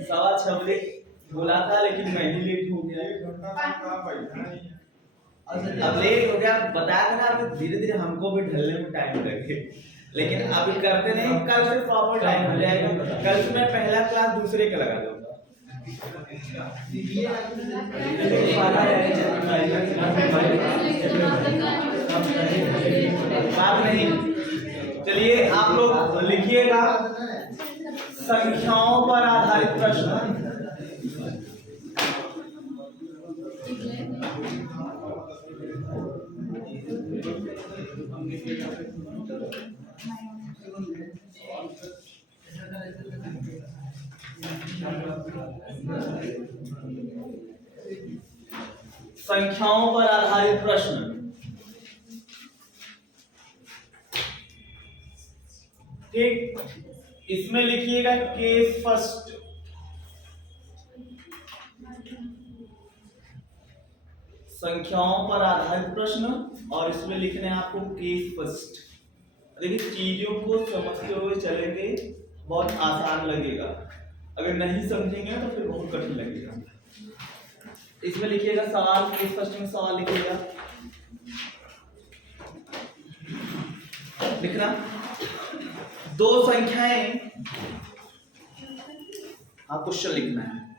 सवा 6 बजे बोला था, लेकिन मैं ही लेट हो गया। अब लेट हो गया, बताया था ना, अब धीरे धीरे हमको भी ढलने में टाइम लगे, लेकिन अभी करते नहीं। कल से प्रॉपर टाइम हो जाएगा। कल से मैं पहला क्लास दूसरे का लगा दूंगा। बात नहीं। चलिए आप लोग लिखिएगा संख्याओं पर आधारित प्रश्न। संख्याओं पर आधारित प्रश्न। ठीक, इसमें लिखिएगा केस फर्स्ट। संख्याओं पर आधारित प्रश्न, और इसमें लिखना है आपको केस फर्स्ट। देखिए चीजों को समझते हुए चलेंगे, बहुत आसान लगेगा। अगर नहीं समझेंगे तो फिर बहुत कठिन लगेगा। इसमें लिखिएगा सवाल, केस फर्स्ट में सवाल लिखिएगा। लिखना, दो संख्याएं, हाँ क्वेश्चन लिखना है।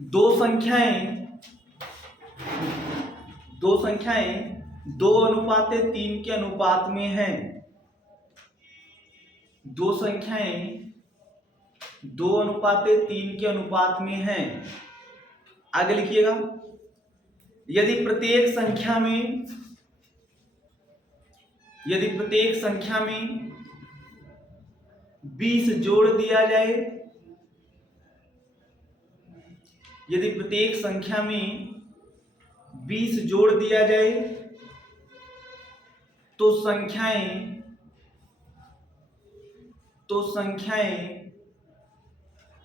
दो संख्याएं 2:3 के अनुपात में हैं। दो संख्याएं 2:3 के अनुपात में हैं। आगे लिखिएगा, यदि प्रत्येक संख्या में 20 जोड़ दिया जाए, यदि प्रत्येक संख्या में 20 जोड़ दिया जाए तो संख्याएं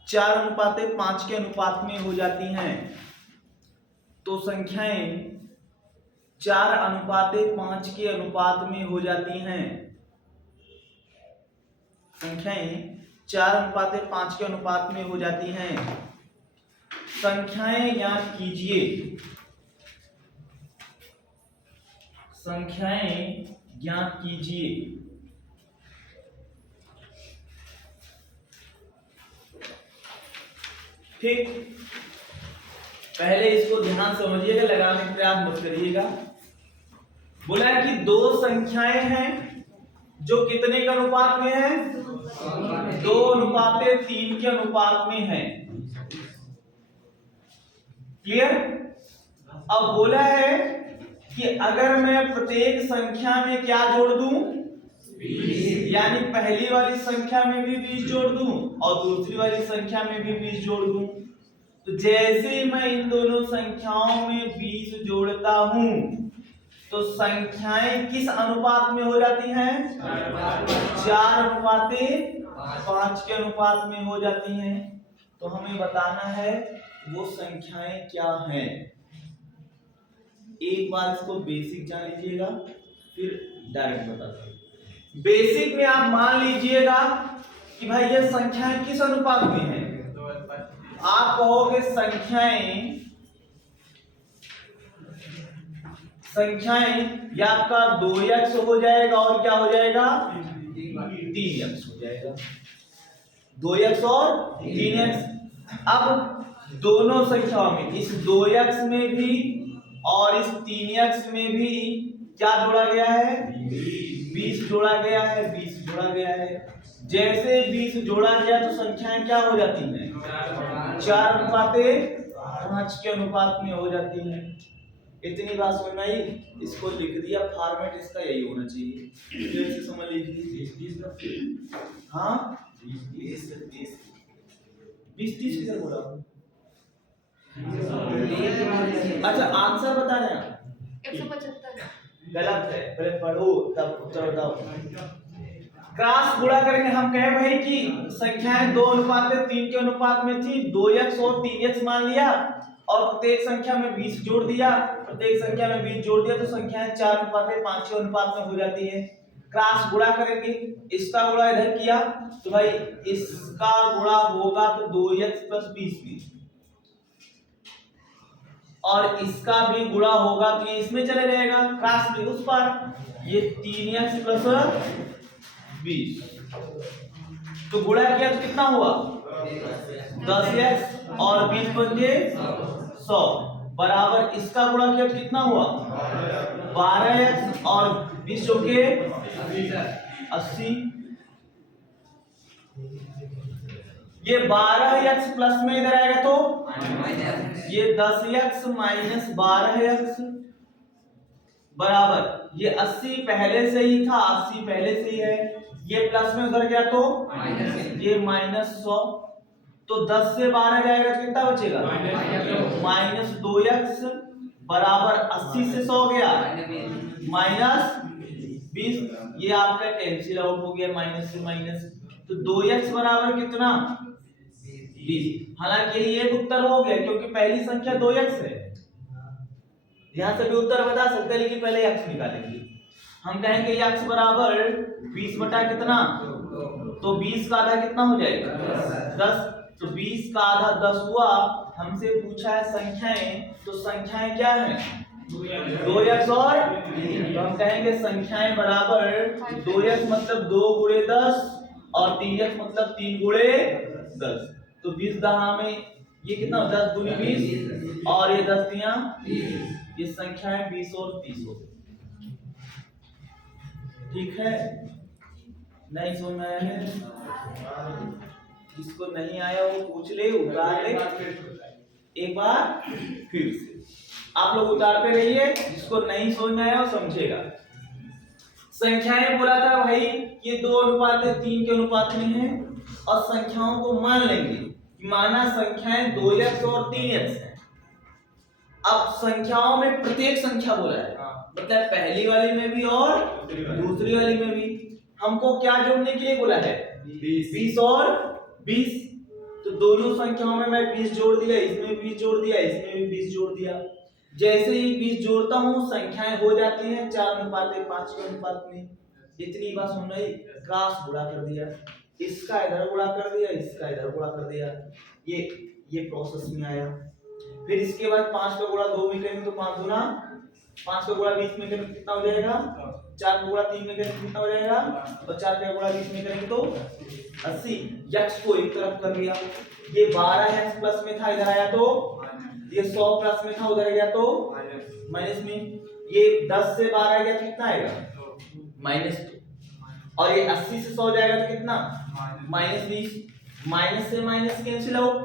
4:5 के अनुपात में हो जाती हैं। तो संख्याएं 4:5 के अनुपात में हो जाती हैं। संख्याएं 4:5 के अनुपात में हो जाती हैं। संख्याएं ज्ञात कीजिए। संख्याएं ज्ञात कीजिए। ठीक, पहले इसको ध्यान समझिएगा, लगाने का प्रयास मत करिएगा। बोला है कि दो संख्याएं हैं जो कितने के अनुपात में है? 2:3 के अनुपात में है। क्लियर? अब बोला है कि अगर मैं प्रत्येक संख्या में क्या जोड़ दूं? 20। यानी पहली वाली संख्या में भी 20 जोड़ दूं और दूसरी वाली संख्या में भी 20 जोड़ दूं। तो जैसे मैं इन दोनों संख्याओं में 20 जोड़ता हूं तो संख्याएं किस अनुपात में हो जाती हैं? 4:5 के अनुपात में हो जाती हैं। तो हमें बताना है वो संख्याएं क्या हैं। एक बार इसको बेसिक जान लीजिएगा, फिर डायरेक्ट बताता हूं। बेसिक में आप मान लीजिएगा कि भाई ये संख्याएं किस अनुपात में हैं। आप कहोगे संख्याएं या आपका 2x हो जाएगा और क्या हो जाएगा? 3x हो जाएगा। 2x और 3x। अब दोनों संख्याओं में, इस 2x में भी और इस 3x में भी क्या जोड़ा गया है? 20 जोड़ा गया है। 20 जोड़ा गया है। जैसे 20 जोड़ा गया तो संख्याएं क्या हो जाती हैं? 4:5 के अनुपात में हो जाती हैं। इतनी बात समझ में आई? इसको लिख दिया, फॉर्मेट इसका यही होना चाहिए। फिर से समझ लीजिए। हाँ 20-30 किधर बोला? अच्छा आंसर बता रहे हैं? 175 गलत है, पहले पढ़ो तब उत्तर बताओ। क्रॉस गुणा करके हम कहे भाई कि संख्याएं 2:3 के अनुपात में थी, 2x और 3x मान लिया और प्रत्येक संख्या में 20 जोड़ दिया तो संख्याएं 4:5 के अनुपात में हो जाती है। क्रॉस गुणा करेंगे, इसका गुणा इधर किया तो भाई इसका गुणा होगा तो 2x + 20 और इसका भी गुणा होगा तो ये इसमें चले जाएगा क्रॉस में उस पर, ये 3x + 20 तो गुणा किया तो कितना हुआ 10x और 20 पंजे 100 बराबर इसका गुणा किया तो कितना हुआ 12x और 20 चौके 80। ये 12x प्लस में इधर आएगा तो ये 10x - 12x बराबर ये 80 पहले से ही था, 80 पहले से ही है, ये प्लस में उधर गया तो ये -100 तो 10 से 12 जाएगा तो कितना बचेगा -2x बराबर 80 से 100 गया -20 ये आपका कैंसिल आउट हो गया माइनस से माइनस तो 2x बराबर कितना 20। हालांकि यही एक उत्तर हो गया क्योंकि पहली संख्या 2x है, यहां से भी उत्तर बता सकते हैं लेकिन पहले x निकालेंगे। हम कहेंगे x बराबर 20 बटा कितना तो 20 का आधा कितना हो जाएगा 10 तो 20 का आधा 10 हुआ। हमसे पूछा है संख्याएं तो संख्याएं क्या है 2x और तो हम कहेंगे संख्याएं बराबर 2x मतलब 2 × 10 और 3x मतलब 3 × 10 तो 20 दहा में ये कितना 10 × 20 और ये 10 तिया ये संख्याएं 20 और 30 हो गई। ठीक है नहीं समझ में आया है जिसको नहीं आया वो पूछ ले उतार ले एक बार फिर से आप लोग उतारते रहिए, जिसको नहीं समझ में आया वो समझेगा। संख्याएं बोला था भाई ये 2:3 के अनुपात में है और संख्याओं को मान लेंगे कि माना संख्याएं 2x और 3x है। अब संख्याओं में प्रत्येक संख्या बोला है मतलब पहली वाली में भी और दूसरी वाली में भी हमको क्या जोड़ने के लिए बोला है 20 और 20 तो दोनों संख्याओं में मैं 20 जोड़ दिया, इसमें भी 20 जोड़ दिया, इसमें भी 20 जोड़ दिया। जैसे ही 20 जोड़ता हूं संख्याएं हो जाती हैं 4:5 के अनुपात में। इतनी बात सुन रही क्रॉस गुणा कर दिया, इसका इधर गुणा कर दिया, इसका इधर गुणा कर दिया, ये प्रोसेस में आया। फिर इसके बाद 5 का गुणा 2 में करेंगे तो 5 गुना 5 का गुणा 20 में करेंगे कितना हो जाएगा 4 का गुणा 3 में करेंगे कितना हो जाएगा और 4 का गुणा 20 में करेंगे तो 80। x को एक तरफ कर लिया, ये 12x प्लस में था इधर आया तो ये 100 प्लस में था उधर गया तो माइनस में, ये 10 से 12 गया कितना आएगा -2 और ये 80 से 100 जाएगा तो कितना -20 माइनस से माइनस कैंसिल आउट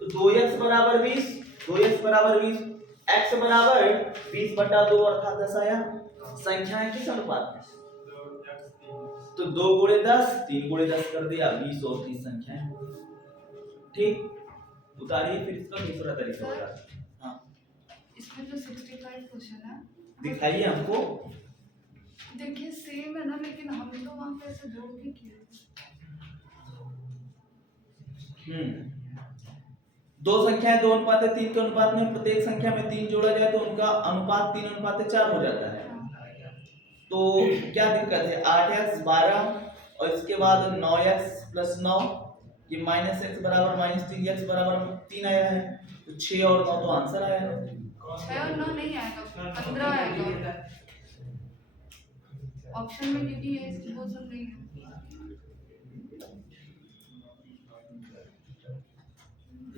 तो 2x बराबर 20 2x बराबर 20 x बराबर 20/2 अर्थात 10 आया। संख्याएं किस अनुपात में तो 2 × 10 3 × 10 कर दिया 20 और 30 संख्याएं। ठीक उतारिए फिर इसका दूसरा तरीका बता। हां इसमें जो 65 क्वेश्चन है दिखाइए हमको। देखिए सेम है ना लेकिन हम तो वहां पे ऐसे जोड़ के किए। दो संख्याएं 2:3 के अनुपात में प्रत्येक संख्या में 3 जोड़ा जाए तो उनका अनुपात 3:4 हो जाता है। तो क्या दिक्कत है 8x 12 और इसके बाद 9x + 9 ये -x बराबर -3x बराबर 3 आया है तो 6 और 9 तो आंसर आया है। 6 और 9 नहीं आएगा 15 आएगा ऑप्शन में क्योंकि ये वो सब नहीं है।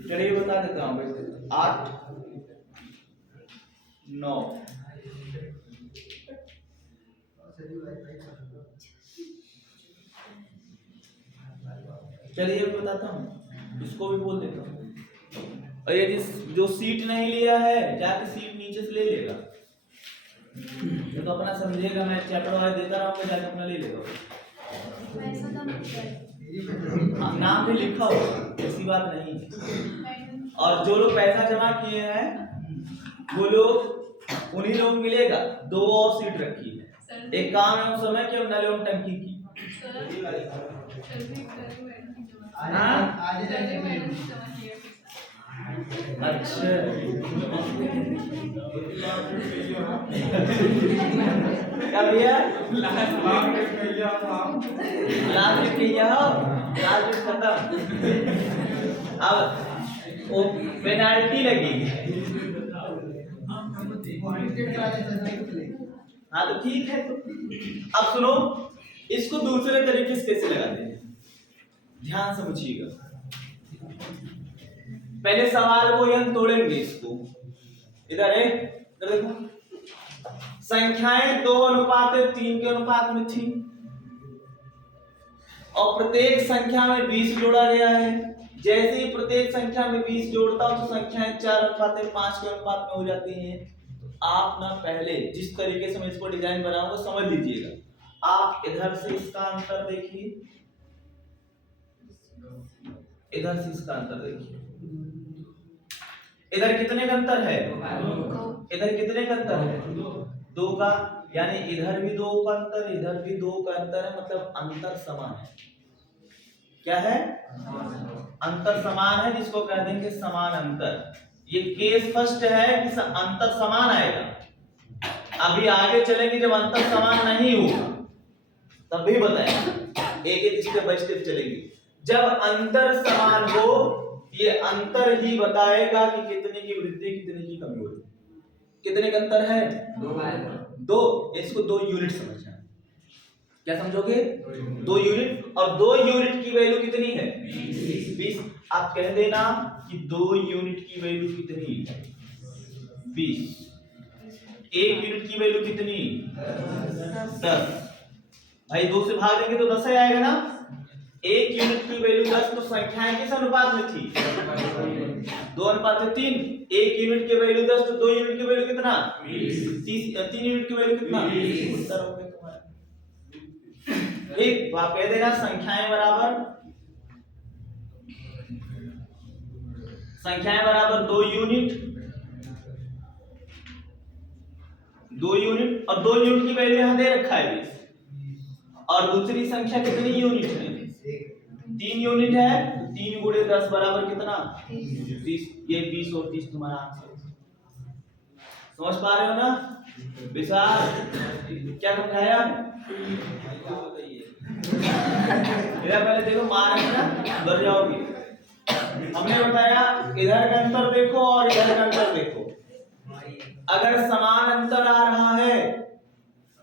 चलिए बता देता हूँ वैसे 8 9 चलिए बताता हूँ इसको भी बोल देता हूँ। और ये जो सीट नहीं लिया है जाके सीट नीचे से ले लेगा तो अपना समझेगा, मैं चैप्टर वाइज देता रहूँगा जाके अपना ले लेगा। नाम भी लिखा होगा ऐसी बात नहीं है। और जो लोग पैसा जमा किए हैं वो लोग उन्हीं लोग मिलेगा। 2 और सीट रखी है, एक काम है उस समय कि नले उन टंकी की अच्छा क्या भैया लास्ट में भैया लास्ट में खत्म। अब वो पेनाल्टी लगेगी। हाँ तो ठीक है। तो अब सुनो, इसको दूसरे तरीके से कैसे लगाते हैं, ध्यान समझिएगा। पहले सवाल को हम तोड़ेंगे इसको। इधर है, इधर देखो, संख्याएं 2:3 के अनुपात में थी और प्रत्येक संख्या में 20 जोड़ा गया है। जैसे ही प्रत्येक संख्या में 20 जोड़ता हूं तो संख्याएं 4:5 के अनुपात में हो जाती हैं। तो आप ना पहले जिस तरीके से मैं इसको डिजाइन बनाऊंगा समझ लीजिएगा। आप इधर से इसका अंतर देखिए, इधर से इसका अंतर देखिए। इधर कितने का अंतर है, इधर कितने का अंतर है, 2 का। यानी इधर भी 2 का अंतर, इधर भी 2 का अंतर है, मतलब अंतर समान है। क्या है, अंतर समान है, जिसको कह देंगे समान अंतर। ये केस फर्स्ट है कि अंतर समान आएगा। अभी आगे चलेंगे जब अंतर समान नहीं होगा तब भी बताएंगे, एक एक स्टेप बाय स्टेप चलेंगे। जब अंतर समान हो ये अंतर ही बताएगा कि कितने की वृद्धि कितने की कमी हो रही है। कितने का अंतर है, 2। इसको 2 यूनिट समझना है। क्या समझोगे, 2 यूनिट। और 2 यूनिट की वैल्यू कितनी है, 20। आप कह देना कि 2 यूनिट की वैल्यू कितनी है, 20। 1 यूनिट की वैल्यू कितनी, 10। भाई 2 से भाग देंगे तो 10 ही आएगा ना। 1 यूनिट की वैल्यू 10, तो संख्याएं किस अनुपात में थी, 2:3। 1 यूनिट की वैल्यू 10 तो 2 यूनिट की वैल्यू कितना, 3 यूनिट की वैल्यू कितना, उत्तर हो गया तुम्हारा। ठीक, तो आप कह देना संख्याएं बराबर 2 यूनिट, 2 यूनिट। और 2 यूनिट की वैल्यू यहां दे रखा है 20। और दूसरी संख्या कितनी यूनिट है, 3 यूनिट है। 3 गुणे 10 बराबर कितना, 30। ये 20 और 30 तुम्हारा आंसर। समझ पा रहे हो ना विशाल, क्या समझाया, इधर पहले देखो, मारेंगे ना डर जाओगे। हमने बताया इधर का अंतर देखो और इधर का अंतर देखो। अगर समान अंतर आ रहा है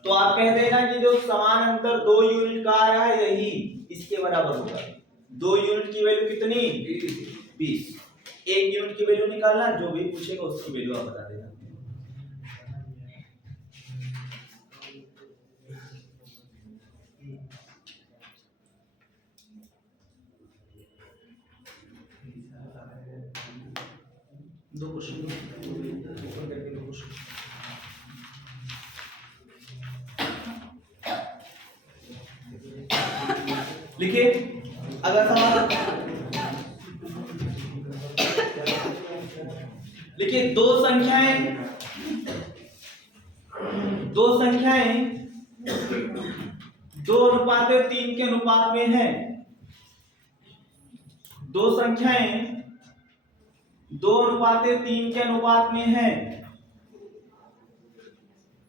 तो आप कह देना कि जो समान अंतर 2 यूनिट का आ रहा है यही इसके बराबर होगा। 2 यूनिट की वैल्यू कितनी, 20। 1 यूनिट की वैल्यू निकालना, जो भी पूछेगा उसकी वैल्यू आप बता देना। दो क्वेश्चन लिखिए। अगला सवाल लिखिए। दो संख्याएं 2:3 के अनुपात में है। दो संख्याएं 2:3 के अनुपात में है।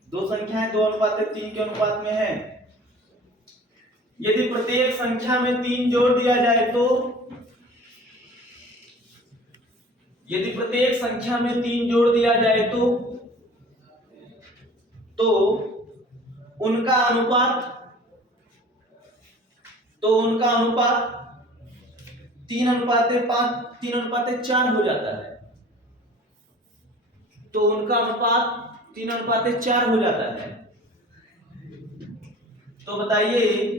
दो संख्याएं 2:3 के अनुपात में है। यदि प्रत्येक संख्या में 3 जोड़ दिया जाए तो, यदि प्रत्येक संख्या में 3 जोड़ दिया जाए तो उनका अनुपात 3:5 3:4 हो जाता है। तो उनका अनुपात 3:4 हो जाता है। तो बताइए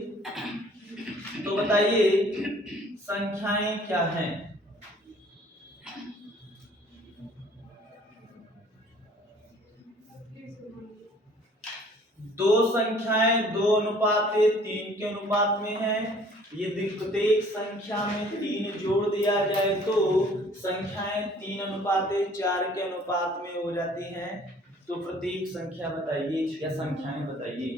संख्याएं क्या हैं। दो संख्याएं 2:3 के अनुपात में है। यदि प्रत्येक संख्या में 3 जोड़ दिया जाए तो संख्याएं 3:4 के अनुपात में हो जाती हैं। तो प्रत्येक संख्या बताइए या संख्याएं बताइए।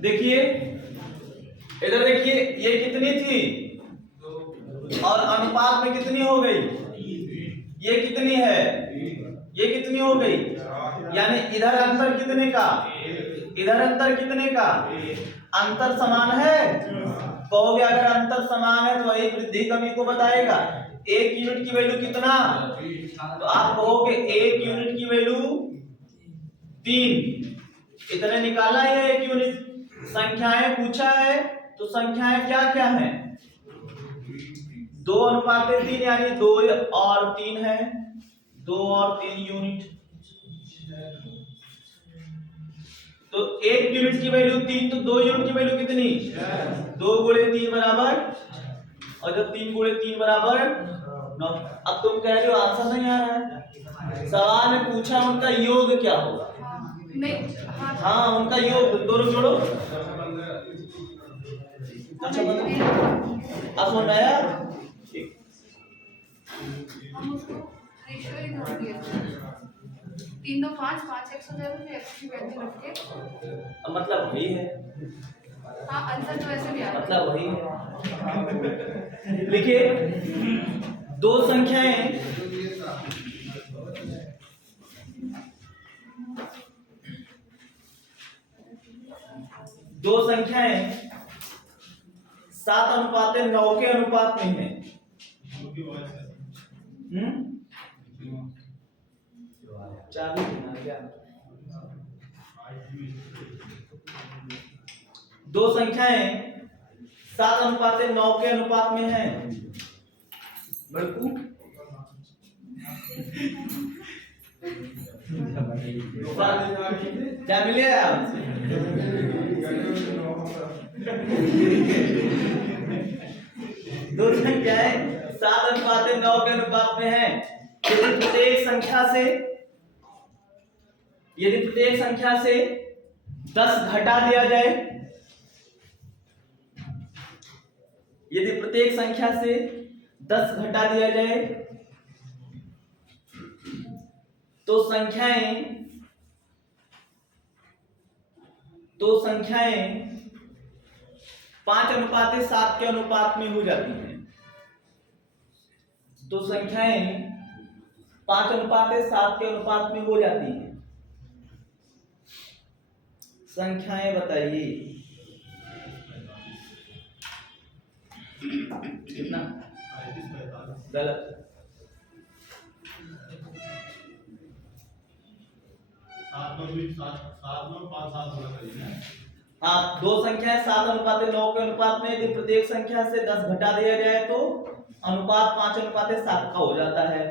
देखिए इधर देखिए, ये कितनी थी और अनुपात में कितनी हो गई, ये कितनी है, ये कितनी हो गई, यानी इधर अंतर कितने का, इधर अंतर कितने का, अंतर समान है। कहोगे अगर अंतर समान है तो वही वृद्धि कमी को बताएगा। एक यूनिट की वैल्यू कितना, तो आप कहोगे एक यूनिट की वैल्यू 3, इतने निकालना है एक यूनिट। संख्याएं पूछा है तो संख्याएं क्या क्या है, 2:3 यानी 2 और 3 है, 2 और 3 यूनिट। तो एक यूनिट की वैल्यू 3, तो 2 यूनिट की वैल्यू कितनी, 2 गुणे 3 बराबर, और जब 3 गुणे 3 बराबर 9। अब तुम कह रहे हो आंसर नहीं आ रहा है, सवाल में पूछा उनका योग क्या होगा। नहीं, हाँ उनका योग दोनों जोड़ो। अच्छा अब सुन रहा है, हम उसको रेशियो ही जोड़ दिए थे। 3 2 5 5 x हो जाएगा, फिर x की वैल्यू रख के। मतलब वही है, हाँ आंसर तो वैसे भी आ रहा है। मतलब वही है। लिखिए दो संख्याएं, दो संख्याएं 7:9 के अनुपात में है। चाबी क्या, दो संख्याएं 7:9 के अनुपात में है। बड़कू क्या मिले दो संख्याएं 7:9 के अनुपात में है। यदि प्रत्येक संख्या से 10 घटा दिया जाए, यदि प्रत्येक संख्या से 10 घटा दिया जाए तो संख्याएं 5:7 के अनुपात में हो जाती हैं। तो संख्याएं 5:7 के अनुपात में हो जाती हैं। संख्याएं बताइए कितना, गलत, हाँ दो संख्याएं 7:9 के अनुपात में, यदि प्रत्येक संख्या से 10 घटा दिया जाए तो अनुपात 5:7 का हो जाता है।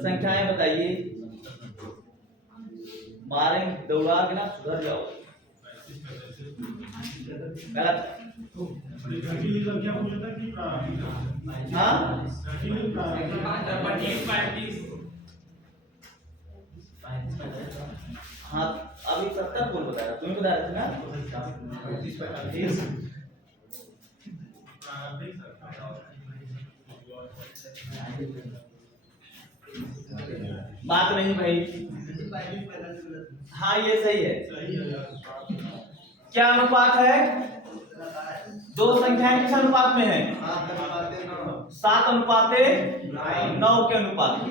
संख्याएं बताइए, मारेंगे दौड़ा के ना, सुधर जाओ। गलत, हाँ हाँ अभी 70 बोल बता रहा, तुम्हें बता रहे थे ना। बात नहीं भाई, हाँ ये सही है। क्या अनुपात है, दो संख्याएं किस अनुपात में है, 7:9 के अनुपात में।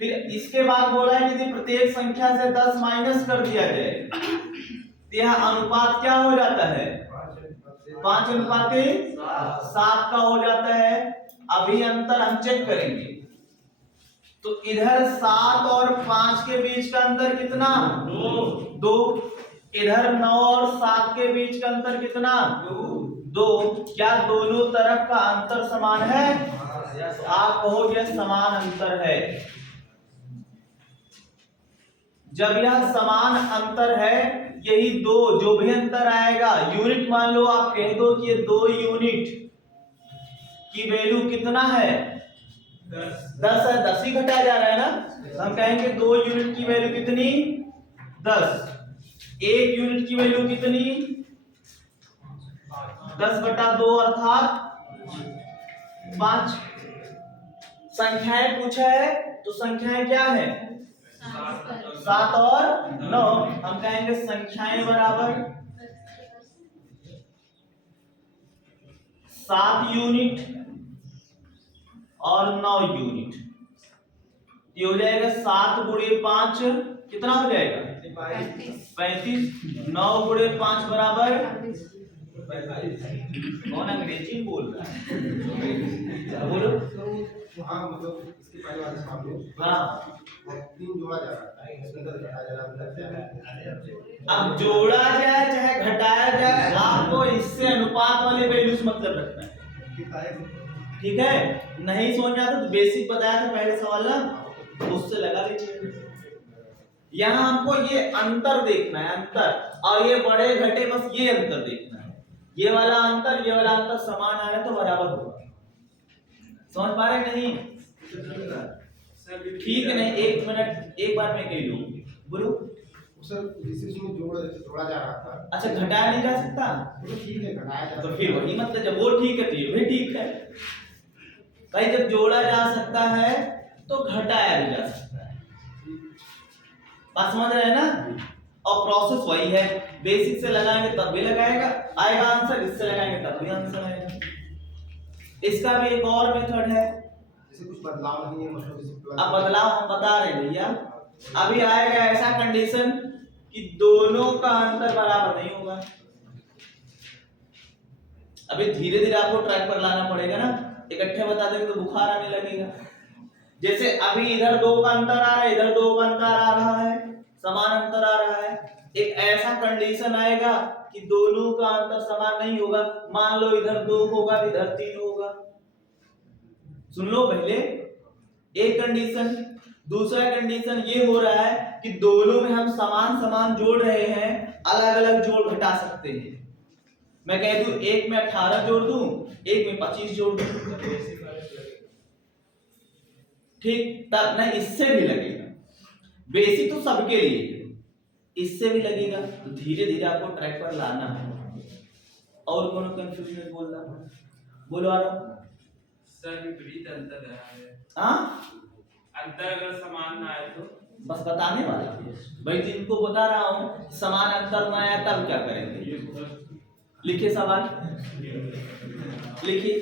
फिर इसके बाद बोला है यदि प्रत्येक संख्या से 10 माइनस कर दिया जाए तो यह अनुपात क्या हो जाता है, 5:7 का हो जाता है। अभी अंतर हम चेक करेंगे, तो इधर 7 और 5 के बीच का अंतर कितना, 2। इधर 9 और 7 के बीच का अंतर कितना, 2। क्या दोनों तरफ का अंतर समान है, आप कहोगे समान अंतर है। जब यह समान अंतर है, यही दो जो भी अंतर आएगा, यूनिट मान लो आप कह दो कि ये 2 यूनिट की वैल्यू कितना है, 10 है, 10 ही घटाया जा रहा है ना। हम कहेंगे 2 यूनिट की वैल्यू कितनी, 10। 1 यूनिट की वैल्यू कितनी, 10/2 अर्थात 5। संख्याएं पूछा है तो संख्याएं क्या है, 7 और 9। हम कहेंगे संख्याएं बराबर 7 यूनिट और 9 यूनिट। ये हो जाएगा 7 गुणे 5 कितना हो जाएगा 35। 9 गुणे 5 बराबर, कौन अंग्रेजी बोल रहा है बोलो। हाँ मतलब इसके पहले वाले सामने हाँ 3 जोड़ा जा रहा है, इसमें तो घटाया जा रहा है। अब जोड़ा जाए चाहे घटाया जाए, आपको इससे अनुपात वाले वैल्यूज मतलब रखना है, ठीक है। नहीं समझ में आता तो बेसिक बताया था पहले सवाल ना, उससे लगा लीजिए। यहाँ हमको ये अंतर देखना है, अंतर, और ये बड़े घटे बस ये अंतर देखना है। ये वाला अंतर समान आ रहा है तो बराबर होगा। समझ पा रहे नहीं? ठीक नहीं, 1 मिनट, एक बार मैं कह लूं, बोलो सर इसमें जोड़ा जा रहा था। अच्छा, घटाया नहीं जा सकता तो ठीक है, घटाया जा तो फिर वही मतलब, जब वो ठीक है तो ये भी ठीक है भाई। जब जोड़ा जा सकता है तो घटाया भी जा सकता है। बात समझ रहे हैं ना? और प्रोसेस वही है, बेसिक से लगाएंगे तब भी लगाएगा आएगा आंसर, इससे लगाएंगे तब भी आंसर आएगा। इसका भी एक और मेथड है, जैसे कुछ बदलाव नहीं है, मतलब जैसे अब बदलाव हम बता रहे हैं भैया। अभी आएगा ऐसा कंडीशन कि दोनों का अंतर बराबर नहीं होगा। अभी धीरे धीरे आपको ट्रैक पर लाना पड़ेगा ना, इकट्ठे बता देंगे तो बुखार आने लगेगा। जैसे अभी इधर 2 का अंतर आ रहा है, इधर 2 का अंतर आ रहा है, समान अंतर आ रहा है। एक ऐसा कंडीशन आएगा कि दोनों का अंतर समान नहीं होगा। मान लो इधर 2 होगा, इधर 3 होगा। सुन लो पहले एक कंडीशन। दूसरा कंडीशन ये हो रहा है कि दोनों में हम समान समान जोड़ रहे हैं, अलग अलग जोड़ घटा सकते हैं। मैं कह दूं एक में 18 जोड़ दूं, एक में 25 जोड़ दूं, ठीक, तब नहीं इससे भी लगेगा। बेसिक तो सबके लिए, इससे भी लगेगा। तो धीरे धीरे आपको ट्रैक पर लाना है। और कौन कंफ्यूजन बोल रहा है? बोलो आ रहा सर विपरीत अंतर है। हाँ, अंतर अगर समान ना आए तो बस बताने वाला भाई, जिनको बता रहा हूं समान अंतर ना आया तब क्या करेंगे। लिखिए सवाल, लिखिए।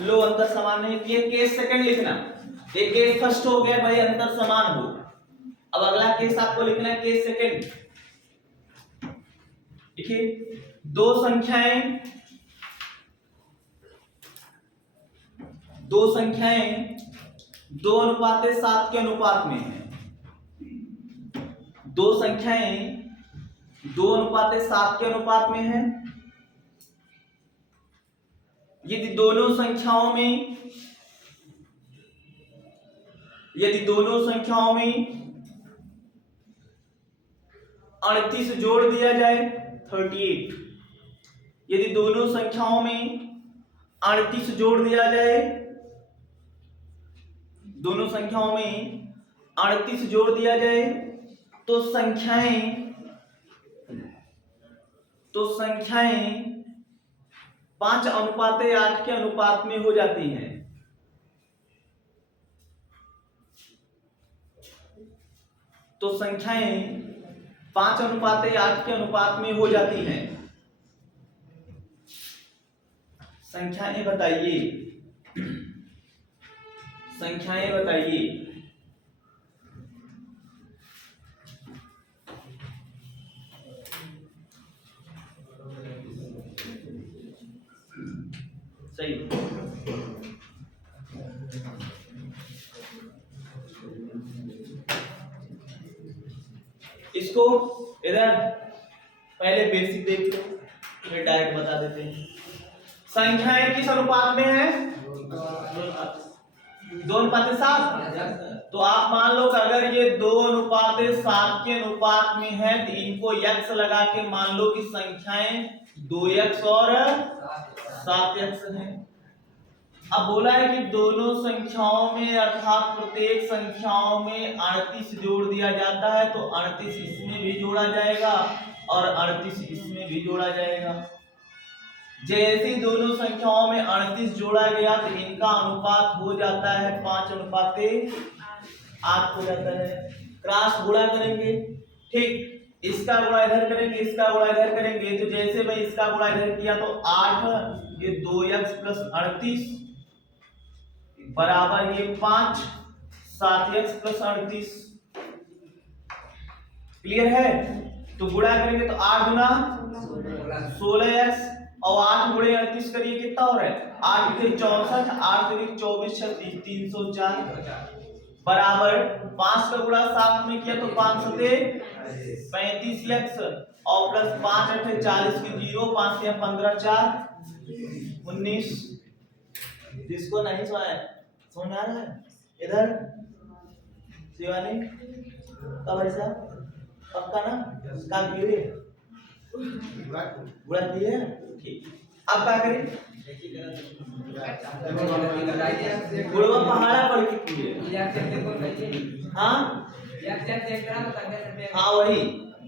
लो अंतर समान नहीं, ये केस सेकंड लिखना। एक केस फर्स्ट हो गया भाई, अंतर समान हो। अब अगला केस आपको लिखना है केस सेकंड। देखिए, दो संख्याएं 2:7 के अनुपात में है। 2 संख्याएं 2:7 के अनुपात में है। यदि दोनों संख्याओं में 38 जोड़ दिया जाए 38। यदि दोनों संख्याओं में 38 जोड़ दिया जाए, दोनों संख्याओं में 38 जोड़ दिया जाए तो संख्याएं 5:8 के अनुपात में हो जाती हैं। तो संख्याएं 5:8 के अनुपात में हो जाती हैं। संख्याएं बताइए, संख्याएं बताइए। सही, इसको इधर पहले बेसिक देख लो, फिर डायरेक्ट बता देते हैं। संख्याएं किस अनुपात में है? 2:7। तो आप मान लो कि अगर ये 2:7 के अनुपात में है तो इनको x लगा के मान लो कि संख्याएं 2x और 7x हैं। अब बोला है कि दोनों संख्याओं में अर्थात प्रत्येक संख्याओं में 38 जोड़ दिया जाता है, तो 38 इसमें भी जोड़ा जाएगा और 38 इसमें भी जोड़ा जाएगा। जैसे ही दोनों संख्याओं में 38 जोड़ा गया तो इनका अनुपात हो जाता है 5:8 हो जाता है। क्रॉस गुणा करेंगे, ठीक। इसका गुणा इधर करेंगे, इसका गुणा इधर करेंगे, तो जैसे मैं इसका गुणा इधर किया तो 8 ये 2x प्लस 38 बराबर ये 5 7x प्लस 38। क्लियर है? तो गुणा करेंगे तो 8 गुना 16x और 8 गुणे 38 करिए कितना हो रहा है 8 के 64 8 के 24 36 304 बराबर 5 का गुणा 7 में किया तो 5 सते 35x और प्लस 5 8 40 की 0 5 के 15 4 19। जिसको नहीं समझ आ रहा है इधर शिवानी का भाई साहब पक्का ना का किए बुरा किए ठीक। अब क्या करें गुड़वा पहाड़ा पढ़ के किए हाँ हाँ वही।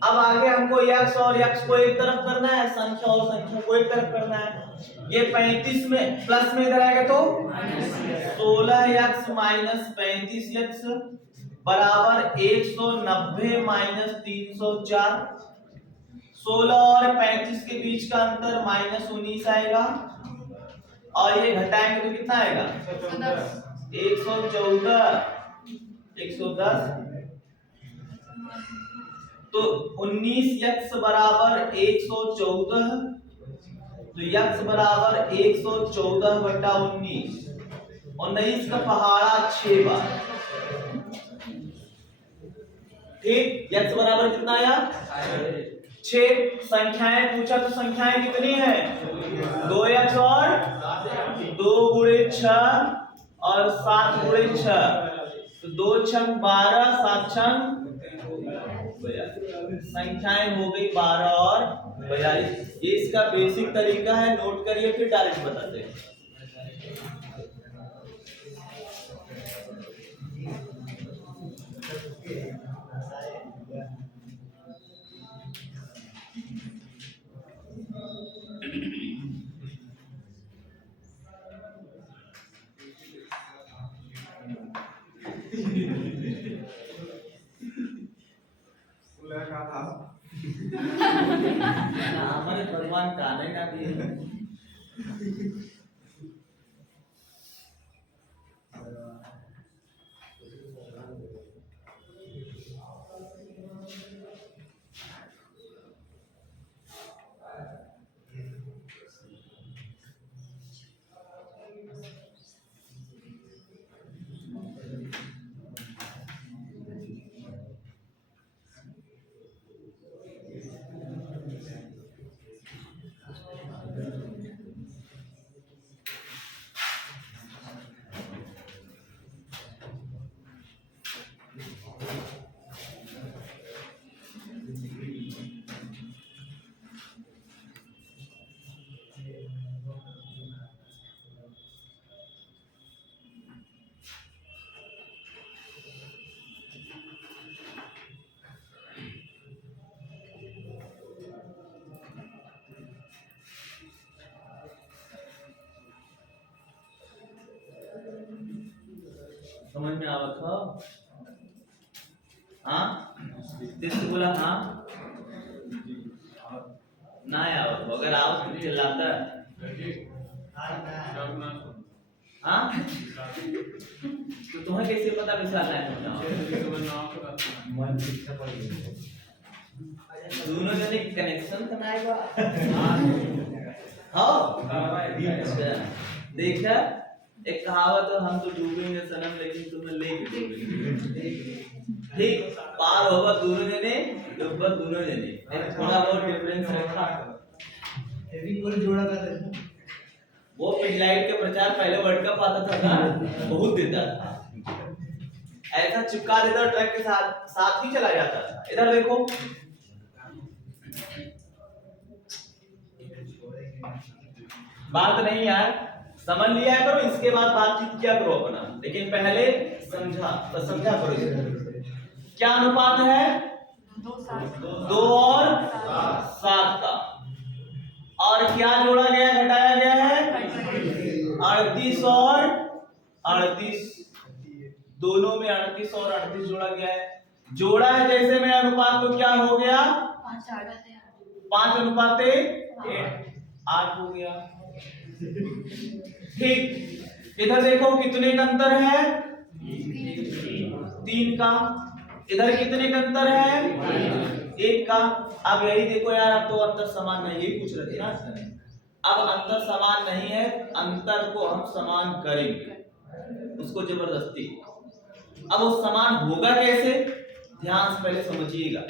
अब आगे हमको x और x को एक तरफ करना है, संख्या और संख्या को एक तरफ करना है। ये 35 में प्लस में इधर आएगा तो 16x माइनस 35x बराबर 190 माइनस 304। 16 और 35 के बीच का अंतर माइनस 19 आएगा और ये घटाएंगे तो कितना आएगा 114 110। तो 19x बराबर 114 तो x बराबर 114 बटा 19 19 का पहाड़ा 6 बार ठीक। x बराबर कितना आया 6। संख्याएं पूछा तो संख्याएं कितनी है 2x और 2 गुणे 6 और 7 गुणे 6 तो 2 छंग 12 7 छंग संख्याएं हो गई 12 और 42। ये इसका बेसिक तरीका है, नोट करिए फिर डायरेक्ट बताते हैं। हमारे भगवान का नहीं ना भी समझ में आवत हो हाँ जिससे बोला हाँ ना आवत हो अगर आवत तो चिल्लाता हाँ तो तुम्हें कैसे पता विशाल है दोनों जने कनेक्शन बनाएगा हाँ देखा एक कहावत है हम तो डूबेंगे सनम लेकिन तुम्हें लेके डूबेंगे ठीक पार होगा दोनों जने डूबा दोनों जने थोड़ा बहुत डिफरेंस रखा जोड़ा था वो पिडलाइट के प्रचार पहले वर्ल्ड कप आता था ना बहुत देता था ऐसा चिपका देता ट्रक के साथ ही चला जाता था। इधर देखो बात नहीं यार समझ लिया करो इसके बाद बातचीत किया करो अपना लेकिन पहले समझा करो क्या अनुपात है 2 और 7 का और क्या जोड़ा गया घटाया गया है 38 और 38 दोनों में 38 और 38 जोड़ा गया है। जोड़ा है जैसे में अनुपात तो क्या हो हो गया? 5:8 8 हो गया। ठीक, इधर देखो कितने का अंतर है? 3 का। इधर कितने का अंतर है? 1 का। अब यही देखो यार, अब तो अंतर समान नहीं, यही पूछ रहे थे ना। अब अंतर समान नहीं है, अंतर को हम समान करेंगे उसको जबरदस्ती। अब वो समान होगा कैसे, ध्यान से पहले समझिएगा।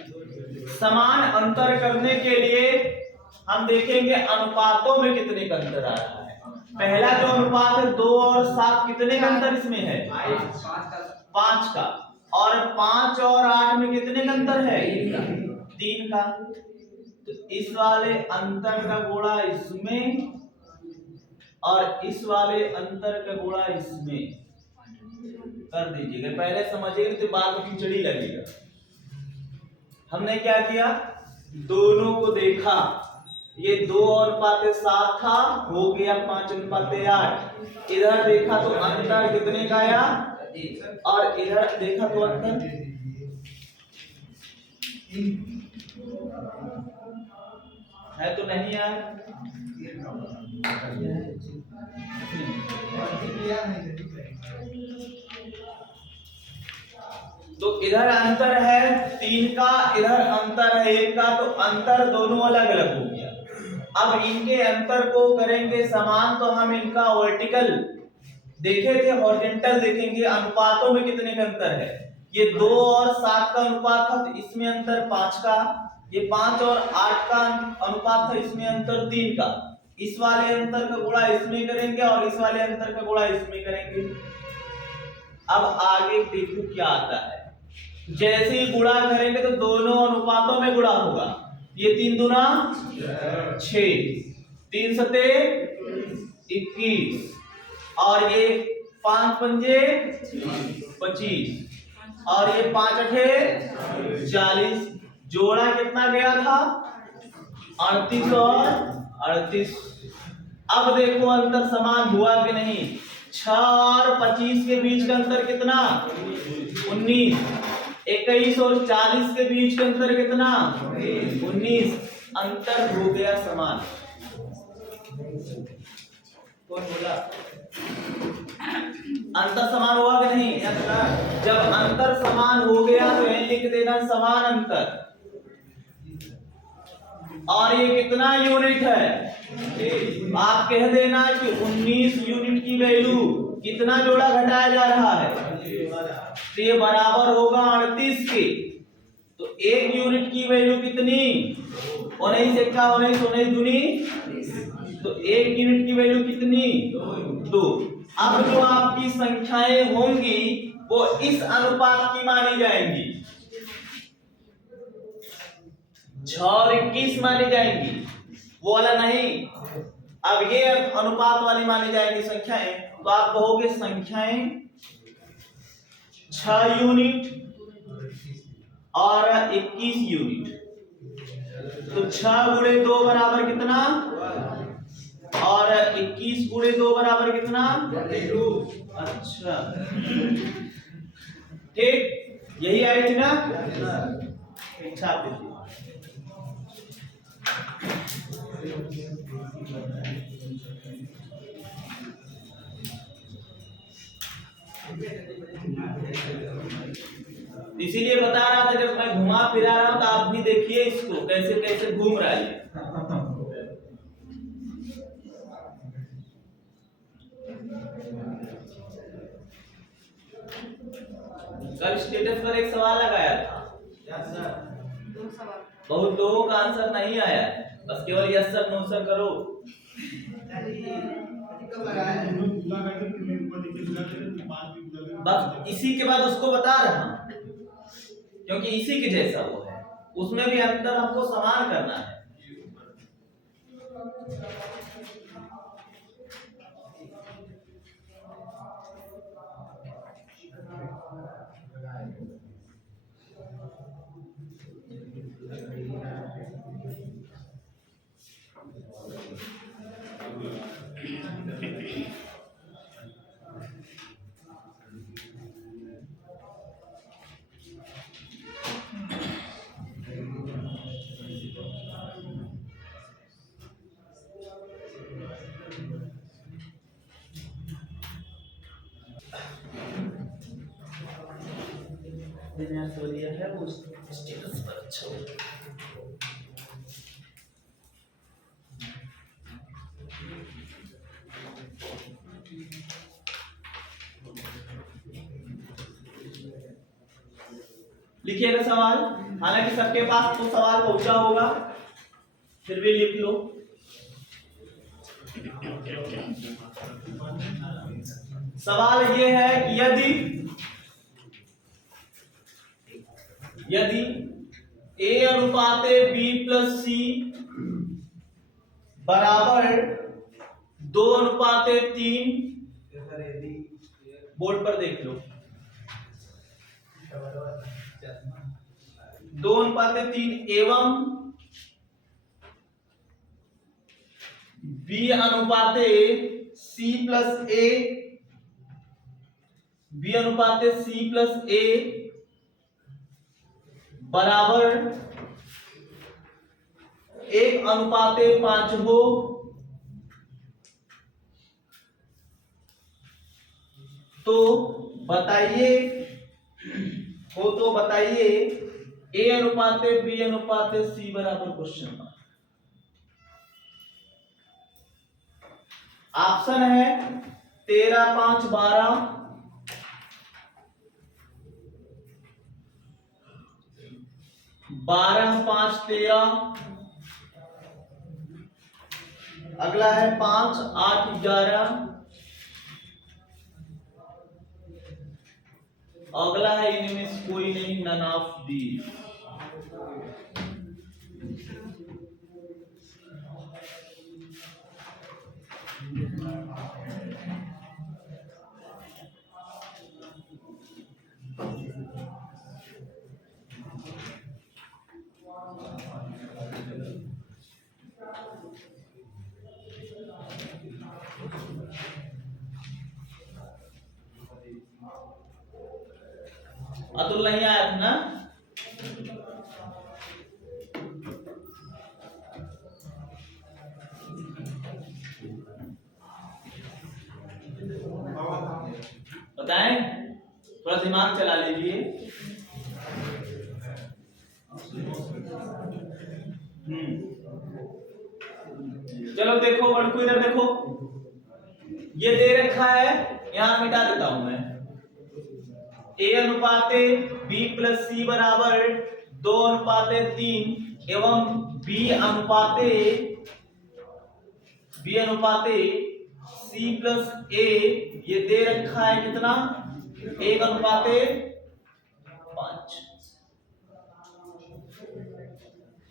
समान अंतर करने के लिए हम देखेंगे अनुपातों में कितने का अंतर आ रहा है। पहला जो अनुपात है 2 और 7, कितने का अंतर इसमें है? 5 का। और 5 और 8 में कितने का अंतर है? 3 का। तो इस वाले अंतर का गुणा इसमें और इस वाले अंतर का गुणा इसमें कर दीजिएगा। पहले समझिएगा तो बाद में खिचड़ी लगेगा। हमने क्या किया, दोनों को देखा, ये 2 अनुपात 7 था, हो गया 5 अनुपात 8। इधर देखा तो अंतर कितने का आया, और इधर देखा तो अंतर है तो नहीं यार। तो इधर अंतर है 3 का, इधर अंतर है 1 का, तो अंतर दोनों अलग अलग हो गया। अब इनके अंतर को करेंगे समान, तो हम इनका वर्टिकल देखे थे, हॉरिजॉन्टल देखेंगे। अनुपातों में कितने का अंतर है, ये 2 और 7 का अनुपात था, तो इसमें अंतर 5 का। ये 5 और 8 का अनुपात था, इसमें अंतर 3 का। इस वाले अंतर का गुणा इसमें करेंगे और इस वाले अंतर का गुणा इसमें करेंगे। अब आगे देखो क्या आता है। जैसे ही गुणा करेंगे तो दोनों अनुपातों में गुणा होगा। ये 3 दूना 6, 3 सते 21, और ये 5 पंजे 25, और ये 5 अठे 40। जोड़ा कितना गया था? 38 और 38। अब देखो अंतर समान हुआ कि नहीं। 6 और 25 के बीच का अंतर कितना? 19। 21 और 40 के बीच का अंतर कितना? 19। अंतर हो गया समान। कौन बोला? अंतर समान हुआ कि नहीं? जब अंतर समान हो गया तो यही लिख देना समान अंतर। और ये कितना यूनिट है? आप कह देना कि 19 यूनिट की वैल्यू कितना जोड़ा घटाया जा रहा है, तो ये बराबर होगा 38 के। तो 1 यूनिट की वैल्यू कितनी? 19 एक्का 19, 19 दूनी, तो 1 यूनिट की वैल्यू कितनी? 2। अब जो आपकी संख्याएं होंगी वो इस अनुपात की मानी जाएंगी, 6 और 21 मानी जाएंगी, वो वाला नहीं। अब ये अनुपात वाली मानी जाएंगी संख्याएं, तो आप कहोगे संख्याएं 6 यूनिट और 21 यूनिट। तो 6 गुणे 2 बराबर कितना, और 21 गुणे 2 बराबर कितना? अच्छा ठीक, यही आई थी ना। छाप दीजिए। इसीलिए बता रहा था, जब मैं घुमा फिरा रहा हूं तो आप भी देखिए इसको कैसे कैसे घूम रहा है। कल स्टेटस पर एक सवाल लगाया था, 2 सवाल। बहुत लोगों का आंसर नहीं आया है, बस केवल यस सर नो सर करो। बस इसी के बाद उसको बता रहा हूं, क्योंकि इसी के जैसा वो है, उसमें भी अंतर हमको समान करना है। दिया है वो स्टेटस पर अच्छा हो। लिखिएगा सवाल, हालांकि सबके पास तो सवाल पहुंचा होगा, फिर भी लिख लो। सवाल ये है कि यदि A अनुपाते B प्लस C बराबर 2 अनुपाते 3, बोर्ड पर देख लो, 2 अनुपाते 3 एवं B अनुपाते C plus A, B अनुपाते C plus A बराबर 1 अनुपाते 5 हो, तो बताइए A अनुपाते B अनुपाते C बराबर क्वेश्चन मार्क। ऑप्शन है 13, 5, 12, 12, 5, 13, अगला है 5, 8, 11, अगला है इनमें से कोई नहीं, नन ऑफ दीज। अतुल नहीं आया था ना? बताएं, थोड़ा दिमाग चला लीजिए। चलो देखो बड़कू, इधर देखो, ये दे रखा है, यहां मिटा देता हूं मैं। A अनुपाते B प्लस C बराबर 2 अनुपाते 3 एवं B अनुपाते C प्लस A, ये दे रखा है कितना, 1 अनुपाते 5।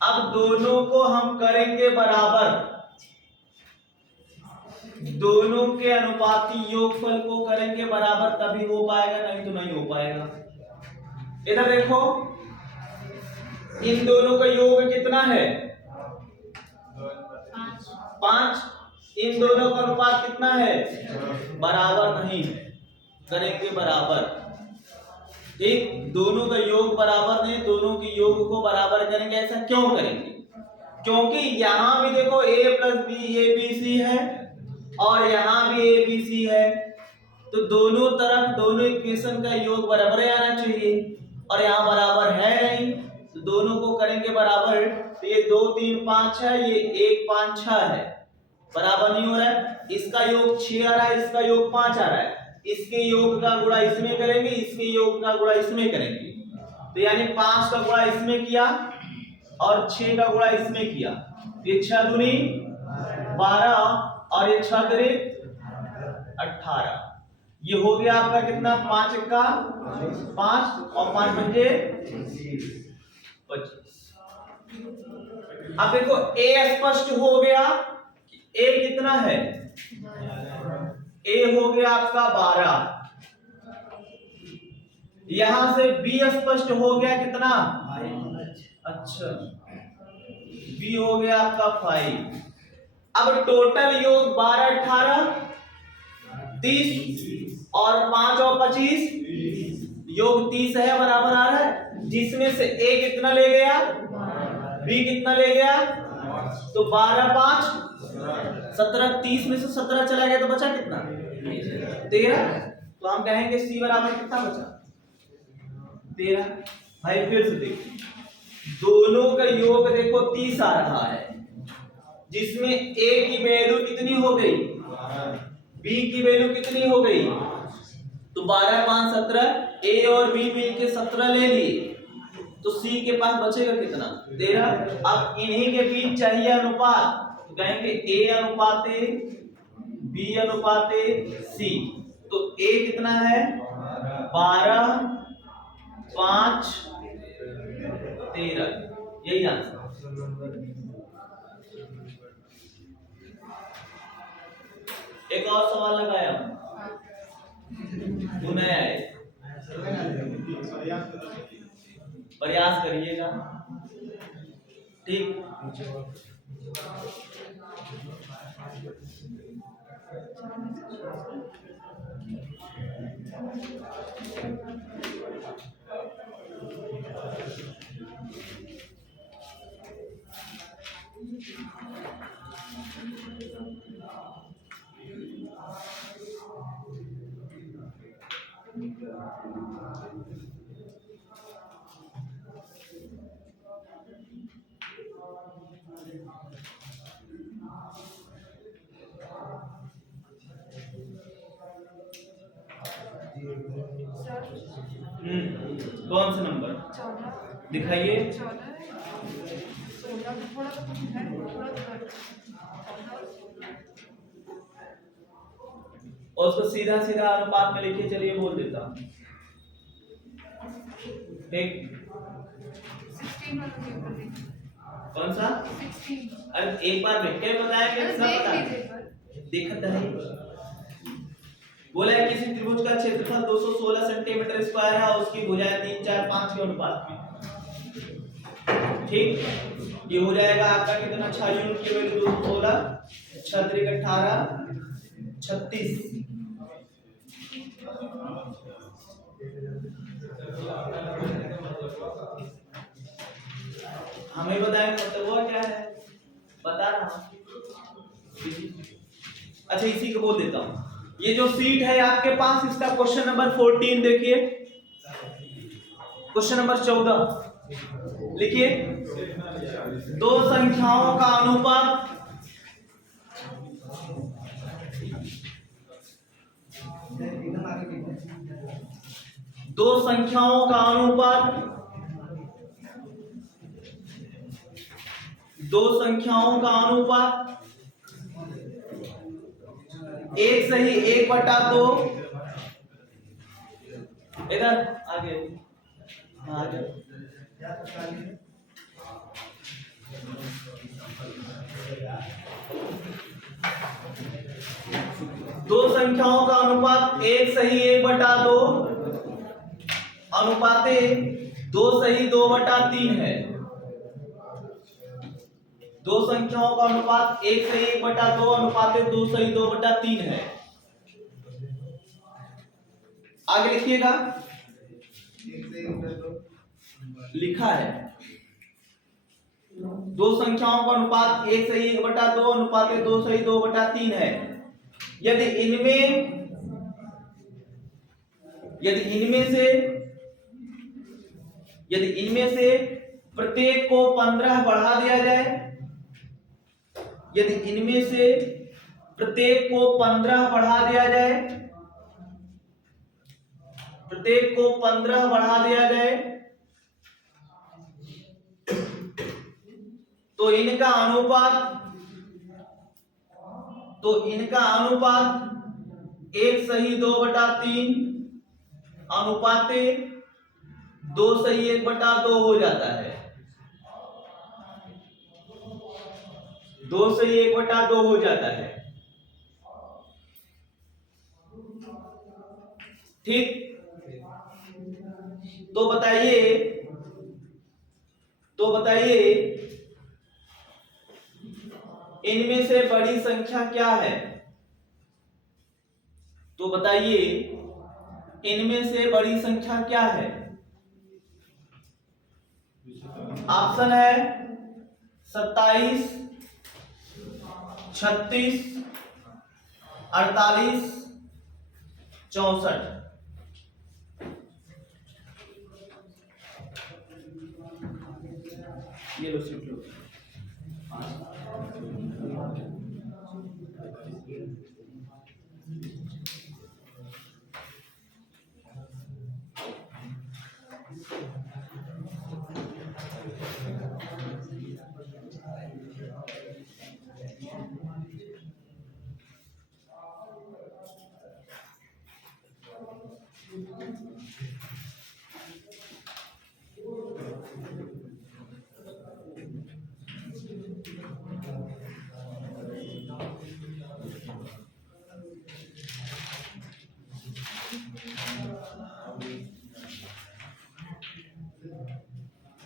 अब दोनों को हम करेंगे बराबर, दोनों के अनुपाती योगफल को करेंगे बराबर, तभी हो पाएगा, नहीं तो नहीं हो पाएगा। इधर देखो, इन दोनों का योग कितना है, 5। इन दोनों का अनुपात कितना है, बराबर नहीं है, करेंगे बराबर। ठीक, दोनों का योग बराबर नहीं, दोनों के योग को बराबर करेंगे। ऐसा क्यों करेंगे, क्योंकि यहां भी देखो A प्लस B ABC है और यहां भी ABC है, तो दोनों तरफ दोनों इक्वेशन का योग बराबर आना चाहिए, और यहां बराबर है नहीं, तो दोनों को करेंगे बराबर। तो ये 2, 3, 5 है, ये 1, 5, 6 है, बराबर नहीं हो रहा है। इसका योग 6 आ रहा है, इसका योग 5 आ रहा है, इसके योग का गुणा इसमें करेंगे, इसके योग का गुणा इसमें करेंगे, तो यानी 5 का गुणा इसमें किया और 6 का गुणा इसमें किया, ये 6 दूनी 12 और ये 6 तिरिक 18। ये हो गया आपका कितना, 5 का 5 और 5 पंजे 25। अब देखो A स्पष्ट हो गया, A कितना है, A हो गया आपका 12। यहां से B स्पष्ट हो गया कितना, अच्छा, B हो गया आपका 5। अब टोटल योग 12, 18, 30 और 5 और 25, योग 30 है, बराबर आ रहा है, जिसमें से A कितना ले गया, B कितना ले गया, तो 12, 5, 17, 30 में से 17 चला गया, तो बचा कितना, 13। तो हम कहेंगे C बराबर कितना बचा, 13। भाई फिर से देखो, दोनों का योग देखो 30 आ रहा है, जिसमें ए की वैल्यू कितनी हो गई, बी की वैल्यू कितनी हो गई, तो 12 5 17, ए और बी मिलके 17 ले लिए, तो सी के पास बचेगा कितना, 13। अब इन्हीं के बीच चाहिए अनुपात, तो कहेंगे ए अनुपाते बी अनुपाते सी, तो ए कितना है 12 5 13, यही आंसर। एक और सवाल लगाया वो नया है, प्रयास करिएगा, ठीक। कौन सा नंबर 14 दिखाइए, 14 16 में थोड़ा तो कुछ है, थोड़ा तो है। 14 और 16 और उसको सीधा सीधा अनुपात में लिखिए, चलिए बोल देता हूं, ठीक। 16 वाला पेपर देखिए, कौन सा, 16 अरे एक बार देख के बताया कि सब देख बता लीजिए एक बार। दिखत है। बोला है किसी त्रिभुज का क्षेत्रफल 216 सेंटीमीटर स्क्वायर है और उसकी भुजाएं 3 4 5 के अनुपात में, ठीक। ये हो जाएगा आपका कितना, 6 यूनिट की वैल्यू 216, 6 3 18 36। हमें बताएं मतलब वो क्या है, बता रहा हूं। अच्छा इसी को बोल देता हूं, ये जो सीट है आपके पास, इसका क्वेश्चन नंबर 14 देखिए, क्वेश्चन नंबर 14 लिखिए, दो संख्याओं का अनुपात दो संख्याओं का अनुपात दो संख्याओं का अनुपात एक सही 1/2, इधर आगे आगे, दो संख्याओं का अनुपात एक सही 1/2 अनुपाते 2 सही 2/3 है। दो संख्याओं का अनुपात एक सही 1/2 अनुपाते 2 सही 2/3 है। आगे लिखिएगा, लिखा है दो संख्याओं का अनुपात एक सही 1/2 अनुपाते 2 सही 2/3 है। यदि इनमें से प्रत्येक को 15 बढ़ा दिया जाए, यदि इनमें से प्रत्येक को 15 बढ़ा दिया जाए, प्रत्येक को 15 बढ़ा दिया जाए, तो इनका अनुपात 1 सही 2/3 अनुपाते 2 सही 1/2 हो जाता है। 2 सही 1/2 हो जाता है, ठीक। तो बताइए इनमें से बड़ी संख्या क्या है, तो बताइए इनमें से बड़ी संख्या क्या है। ऑप्शन है 27 36 48 64। ये लो सीट लो।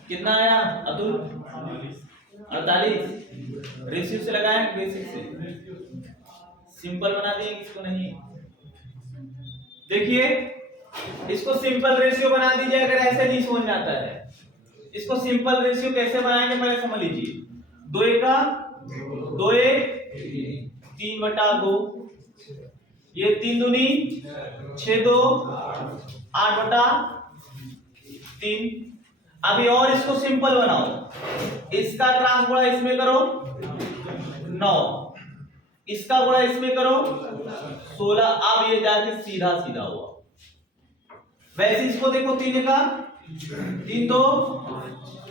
कितना आया अतुल? 48। रेशियो से लगाए बेसिक से? सिंपल बना दिए इसको नहीं? देखिए इसको सिंपल रेशियो बना दीजिए अगर ऐसे नहीं समझ में आता है। इसको सिंपल रेशियो कैसे बनाएंगे पहले समझ लीजिए। 2 का 2 3/2, ये 3 दूनी 6 2 8/3। अभी और इसको सिंपल बनाओ, इसका क्रॉस गुणा इसमें करो 9, इसका गुणा इसमें करो 16। अब ये जाके सीधा सीधा हुआ। वैसे इसको देखो 3 का 3 2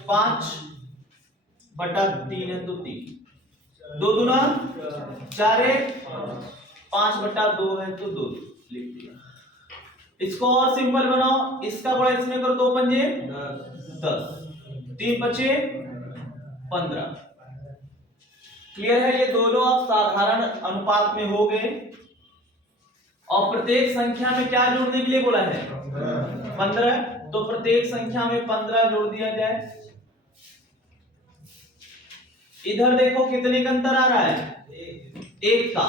5/3 है तो 3, 2 दूना 4 5/2 है तो 2 लिख दिया। इसको और सिंपल बनाओ, इसका गुणा इसमें करो 2 पंजे 10, 3 पचे 15। क्लियर है? ये दोनों अब साधारण अनुपात में हो गए। और प्रत्येक संख्या में क्या जोड़ने के लिए बोला है? 15। तो प्रत्येक संख्या में 15 जोड़ दिया जाए। इधर देखो कितने का अंतर आ रहा है? 1 का।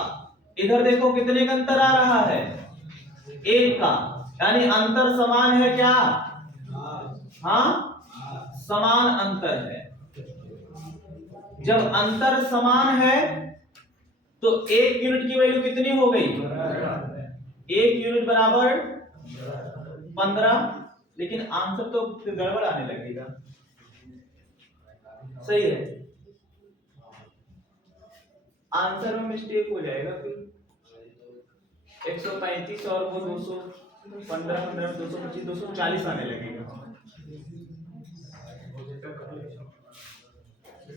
इधर देखो कितने का अंतर आ रहा है? 1 का। यानी अंतर समान है क्या? हाँ, समान अंतर है। जब अंतर समान है तो 1 यूनिट की वैल्यू कितनी हो गई? 1 यूनिट बराबर 15। लेकिन आंसर तो फिर गड़बड़ आने लगेगा। सही है, आंसर में मिस्टेक हो जाएगा। फिर 135 और वो 215 225 240 आने लगेगा।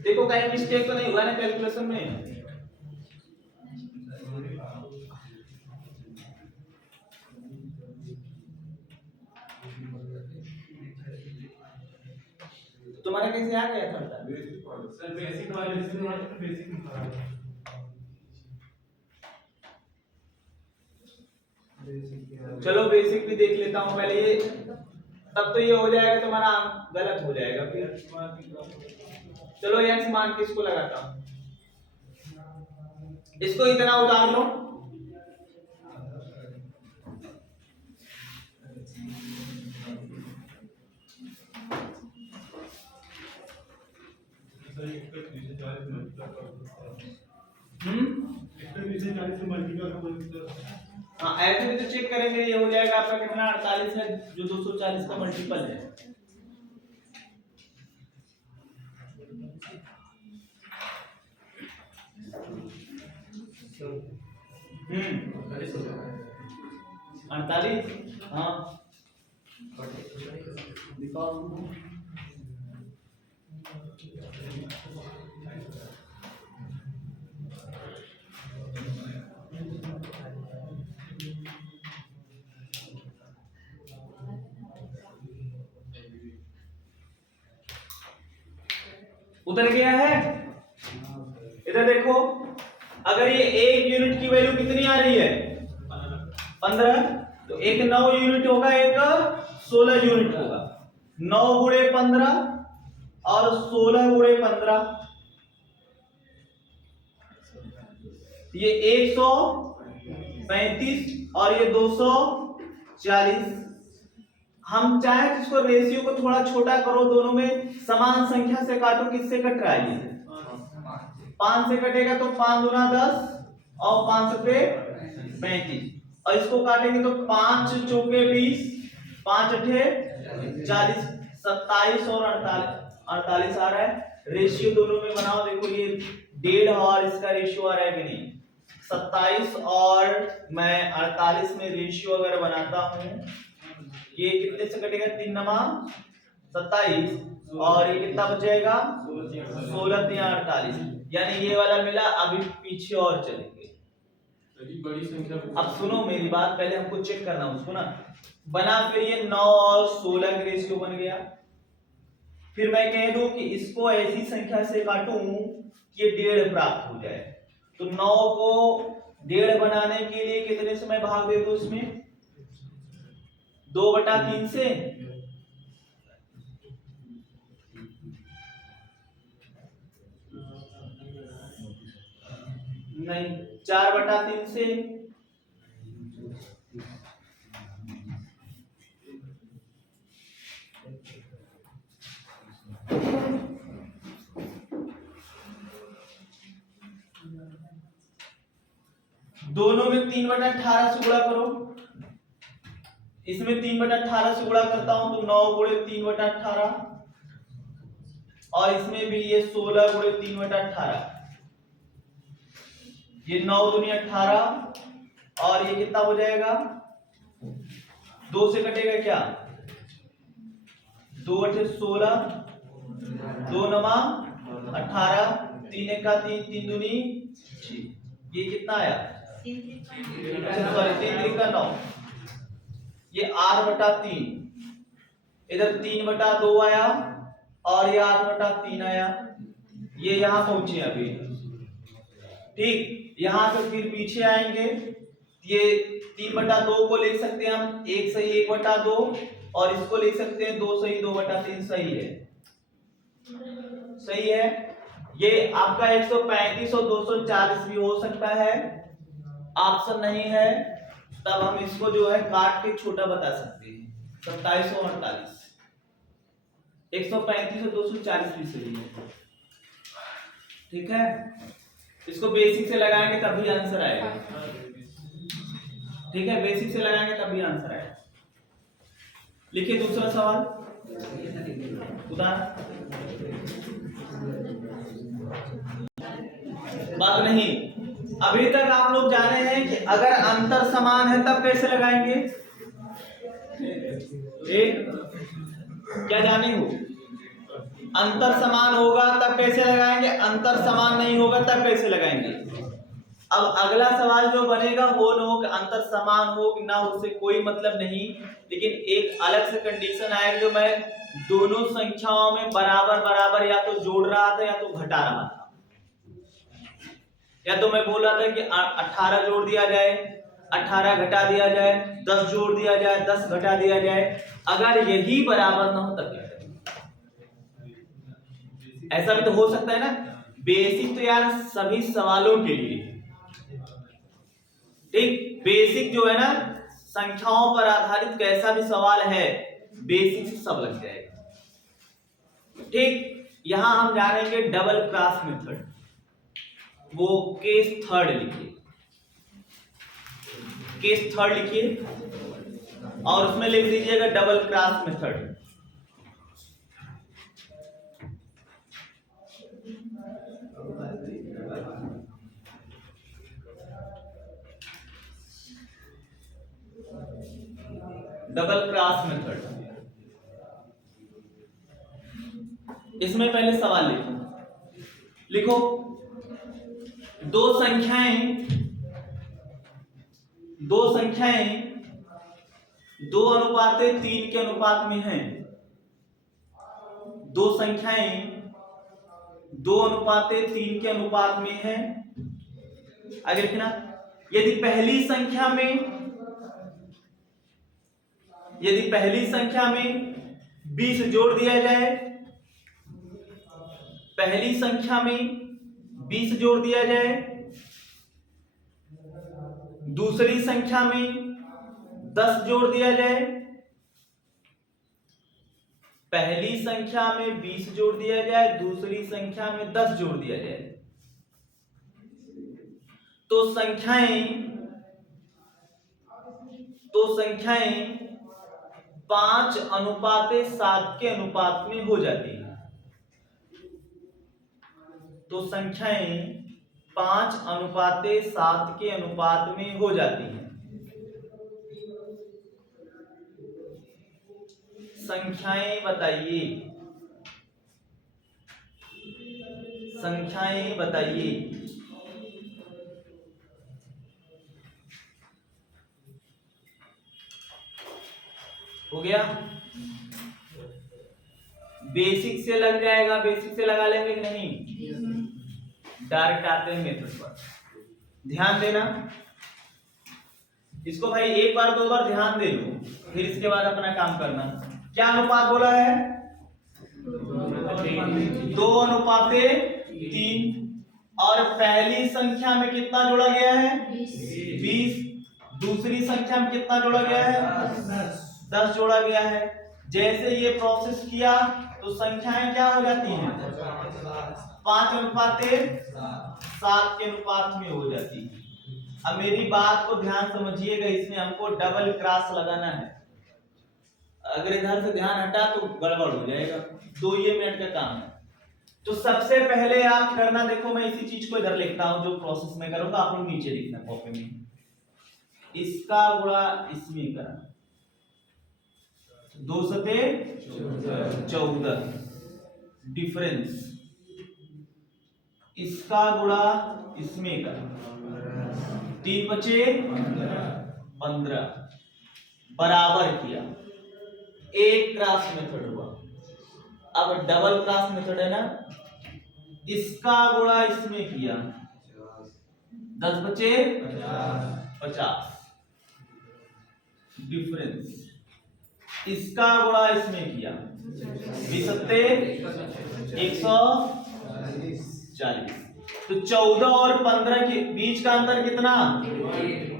देखो कहीं मिस्टेक तो नहीं हुआ ना कैलकुलेशन में? तुम्हारा कैसे आ गया था? सर बेसिक वाले से बेसिक चलो बेसिक भी देख लेता हूं पहले ये, तब तो ये हो जाएगा, तुम्हारा गलत हो जाएगा फिर। चलो x मान के इसको लगाता हूं, इसको इतना उतार लो। हाँ ऐसे भी तो चेक करेंगे, ये हो जाएगा आपका कितना 48 है जो 240 का मल्टीपल है। हम्म 48। हाँ दिखाओ। उतर गया है? इधर देखो, अगर ये 1 यूनिट की वैल्यू कितनी आ रही है? 15। तो एक 9 यूनिट होगा, एक 16 यूनिट होगा। 9 गुणे 15 और 16 गुणे 15, ये 135 और ये 240। हम चाहे इसको रेशियो को थोड़ा छोटा करो, दोनों में समान संख्या से काटो, किससे कट रहा है? 5 से कटेगा तो 5 दूना 10 और 5 से 35, और इसको काटेंगे तो 5 चौके 20, 5 अठे 40, 27 और 48 आ रहा है। रेशियो दोनों में बनाओ। देखो ये 1.5 और इसका रेशियो आ रहा है कि नहीं। 27 और मैं 48 में रेशियो अगर बनाता हूं, ये कितने से कटेगा? 3 नमा 27 और ये कितना बच जाएगा? 16 3 48, यानी ये वाला मिला। अभी पीछे और चलेंगे। बड़ी संख्या। अब सुनो मेरी बात, पहले हमको चेक करना उसको ना बना। फिर ये 9 और 16 का रेशियो बन गया। फिर मैं कह दूं कि इसको ऐसी संख्या से काटूं कि ये 1.5 प्राप्त हो जाए। तो 9 को 1.5 बनाने के लिए कितने से मैं भाग दे दूं? इसमें 2/3 से। नहीं, 4/3 से। दोनों में 3/18 से गुणा करो। इसमें 3/18 से गुणा करता हूं तो 9 गुणे 3/18, और इसमें भी ये 16 गुणे 3/18। ये 9 दूनी 18 और ये कितना हो जाएगा? 2 से कटेगा क्या? 2 8 16, 2 नमा 18, 3 1 3, 3 दूनी 6। ये कितना आया? सॉरी 3 3 का 9। ये 8/3। इधर 3/2 आया और ये 8/3 आया। ये यहां पहुंचे अभी। ठीक, यहां से फिर पीछे आएंगे। ये 3/2 को लिख सकते हैं हम 1 सही 1/2, और इसको लिख सकते हैं 2 सही 2/3। सही है, सही है। ये आपका 135 और 240 भी हो सकता है। ऑप्शन नहीं है तब हम इसको जो है काट के छोटा बता सकते हैं। 27 और 48, 135 और 240 भी सही है। ठीक है, इसको बेसिक से लगाएंगे तभी आंसर आएगा। ठीक है, बेसिक से लगाएंगे तभी आंसर आएगा। लिखिए दूसरा सवाल। उदाहरण बात नहीं। अभी तक आप लोग जाने हैं कि अगर अंतर समान है तब कैसे लगाएंगे। एक क्या जाने हो? अंतर समान होगा तब कैसे लगाएंगे, अंतर समान नहीं होगा तब कैसे लगाएंगे। अब अगला सवाल जो बनेगा हो न हो कि अंतर समान हो कि ना हो, उससे कोई मतलब नहीं, लेकिन एक अलग से कंडीशन आएगा जो मैं दोनों संख्याओं में बराबर बराबर या तो जोड़ रहा था या तो घटा रहा था। या तो मैं बोल रहा था कि 18 जोड़ दिया जाए, 18 घटा दिया जाए, 10 जोड़ दिया जाए, 10 घटा दिया जाए। अगर यही बराबर ना हो तब क्या करें? ऐसा भी तो हो सकता है ना। बेसिक तो यार सभी सवालों के लिए, ठीक, बेसिक जो है ना संख्याओं पर आधारित कैसा भी सवाल है बेसिक से सब लग जाएगा। ठीक, यहां हम जानेंगे डबल क्रॉस मेथड। वो केस थर्ड लिखिए, केस थर्ड लिखिए और उसमें लिख दीजिएगा double cross method. Double cross method. इसमें पहले सवाल लिखो। दो संख्याएं 2:3 के अनुपात में हैं। दो संख्याएं 2:3 के अनुपात में हैं। आगे लिखना, यदि पहली संख्या में 20 जोड़ दिया जाए, पहली संख्या में 20 जोड़ दिया जाए, दूसरी संख्या में 10 जोड़ दिया जाए, पहली संख्या में 20 जोड़ दिया जाए, दूसरी संख्या में 10 जोड़ दिया जाए, तो संख्याएं 5:7 के अनुपात में हो जाती है। तो संख्याएं 5:7 के अनुपात में हो जाती हैं। संख्याएं बताइए, संख्याएं बताइए। हो गया? बेसिक से लग जाएगा, बेसिक से लगा लेंगे कि नहीं? डायरेक्ट आते हैं मेथड पर। ध्यान देना, इसको भाई एक बार दो बार ध्यान दे लो, फिर इसके बाद अपना काम करना। क्या अनुपात बोला है? 2:3। और पहली संख्या में कितना जोड़ा गया है? 20। दूसरी संख्या में कितना जोड़ा गया है? 10 जोड़ा गया है। जैसे ये प्रोसेस किया तो संख्याएं क्या हो जाती हैं? 5:7 के अनुपात में हो जाती है। अब मेरी बात को ध्यान समझिएगा, इसमें हमको डबल क्रॉस लगाना है। अगर इधर से ध्यान हटा तो गड़बड़ हो जाएगा। 2 मिनट का काम है। तो सबसे पहले आप करना, देखो मैं इसी चीज को इधर लिखता हूं, जो प्रोसेस में करूंगा आप लोग नीचे लिखना कॉपी में। इसका गुणा इसमें करना, 2 सते 14 डिफरेंस। इसका गुणा इसमें करना, 3 बचे 15 बराबर किया। एक क्रॉस मेथड हुआ। अब डबल क्रॉस मेथड है ना, इसका गुणा इसमें किया, 10 बचे 50 डिफरेंस। इसका गुणा इसमें किया, 20 सत्ते 140। तो 14 और 15 के बीच का अंतर कितना?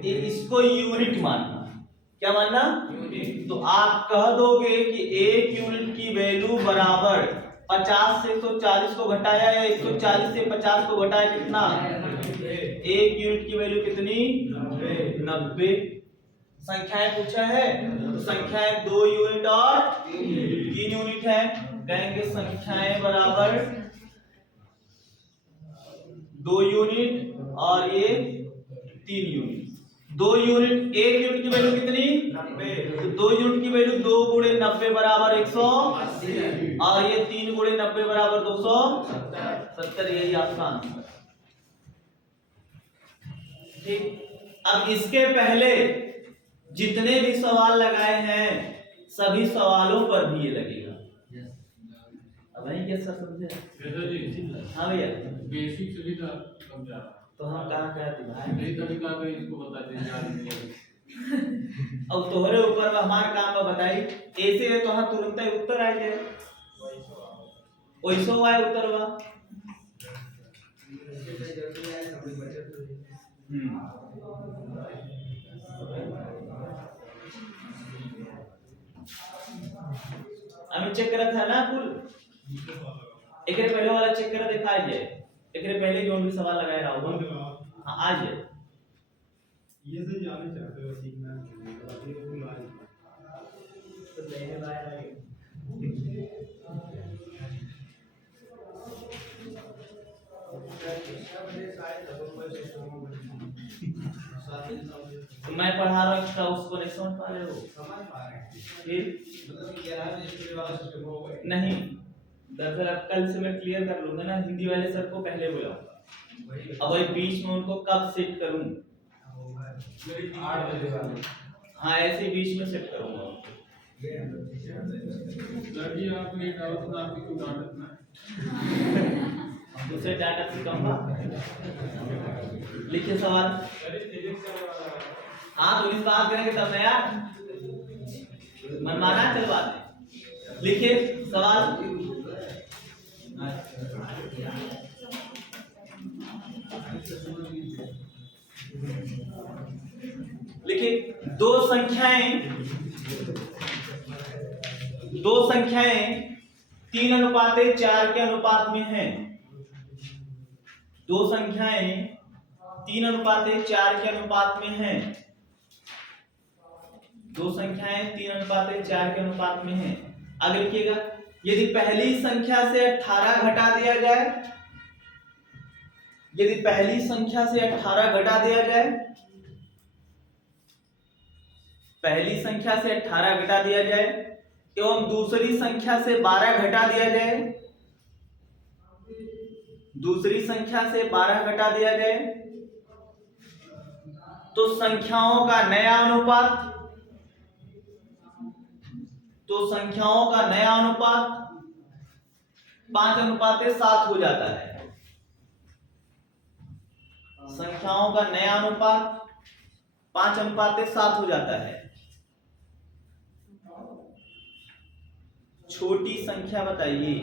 इसको यूनिट मानना। क्या मानना? तो आप कह दोगे कि 1 यूनिट की वैल्यू बराबर 50 से 140 को घटाया या 140 से 50 को घटाया कितना? 1 यूनिट की वैल्यू कितनी? 90। संख्याएं पूछा है तो संख्याएं 2 यूनिट और 3 यूनिट है। कहेंगे संख्याएं बराबर 2 यूनिट और ये 3 यूनिट। 2 यूनिट, 1 यूनिट की वैल्यू कितनी? 90। तो 2 यूनिट की वैल्यू 2 गुणे 90 बराबर 180 और ये 3 गुणे 90 बराबर 270। यही आपका आंसर। ठीक। अब इसके पहले जितने भी सवाल लगाए हैं सभी सवालों पर भी ये लगेगा। अब नहीं क्या सर समझे? हाँ भैया, बेसिक सुविधा समझा तो हम कहाँ कहते भाई? नहीं तरीका का इसको बता दें। अब तोहरे ऊपर हमार काम है बताई। ऐसे है तो हाँ तुरंत ही उत्तर आ जाए। वैसो आए उत्तर बा। हमें चेक करा था ना कुल। एक पहले वाला चेक करा दिखाई जाए। एक पहले जो भी सवाल लगाया रहा होगा हाँ आ जाए। ये से जाने चाहते हो सीखना अभी वो लाइव तो लेने लाया है। तो मैं पढ़ा रहा हूँ उसको नहीं समझ पा रहे हो? समझ पा रहे हैं फिर मतलब क्या है इसके वाला सिस्टम हो गया नहीं, दरअसल अब कल से मैं क्लियर कर लूंगा ना। हिंदी वाले सर को पहले बोला, अब वही बीच में उनको कब सेट करूं? 8 बजे हाँ ऐसे बीच में सेट करूंगा। लड़की आप लेट आओ तो आपकी कोई डांटत ना। दूसरे डाटा सिखाऊंगा। लिखिए सवाल। हाँ तो इस बात करेंगे तब ना यार, मनमाना चलवा दे। लिखिए सवाल। लिखिए दो संख्याएं 3:4 के अनुपात में हैं। दो संख्याएं 3:4 के अनुपात में हैं। दो संख्याएं 3:4 के अनुपात में हैं। आगे लिखिएगा, यदि पहली संख्या से 18 घटा दिया जाए यदि पहली संख्या से 18 घटा दिया जाए, पहली संख्या से 18 घटा दिया जाए एवं दूसरी संख्या से 12 घटा दिया जाए, दूसरी संख्या से 12 घटा दिया जाए, तो संख्याओं का नया अनुपात, तो संख्याओं का नया अनुपात 5:7 हो जाता है। संख्याओं का नया अनुपात 5:7 हो जाता है। छोटी संख्या बताइए।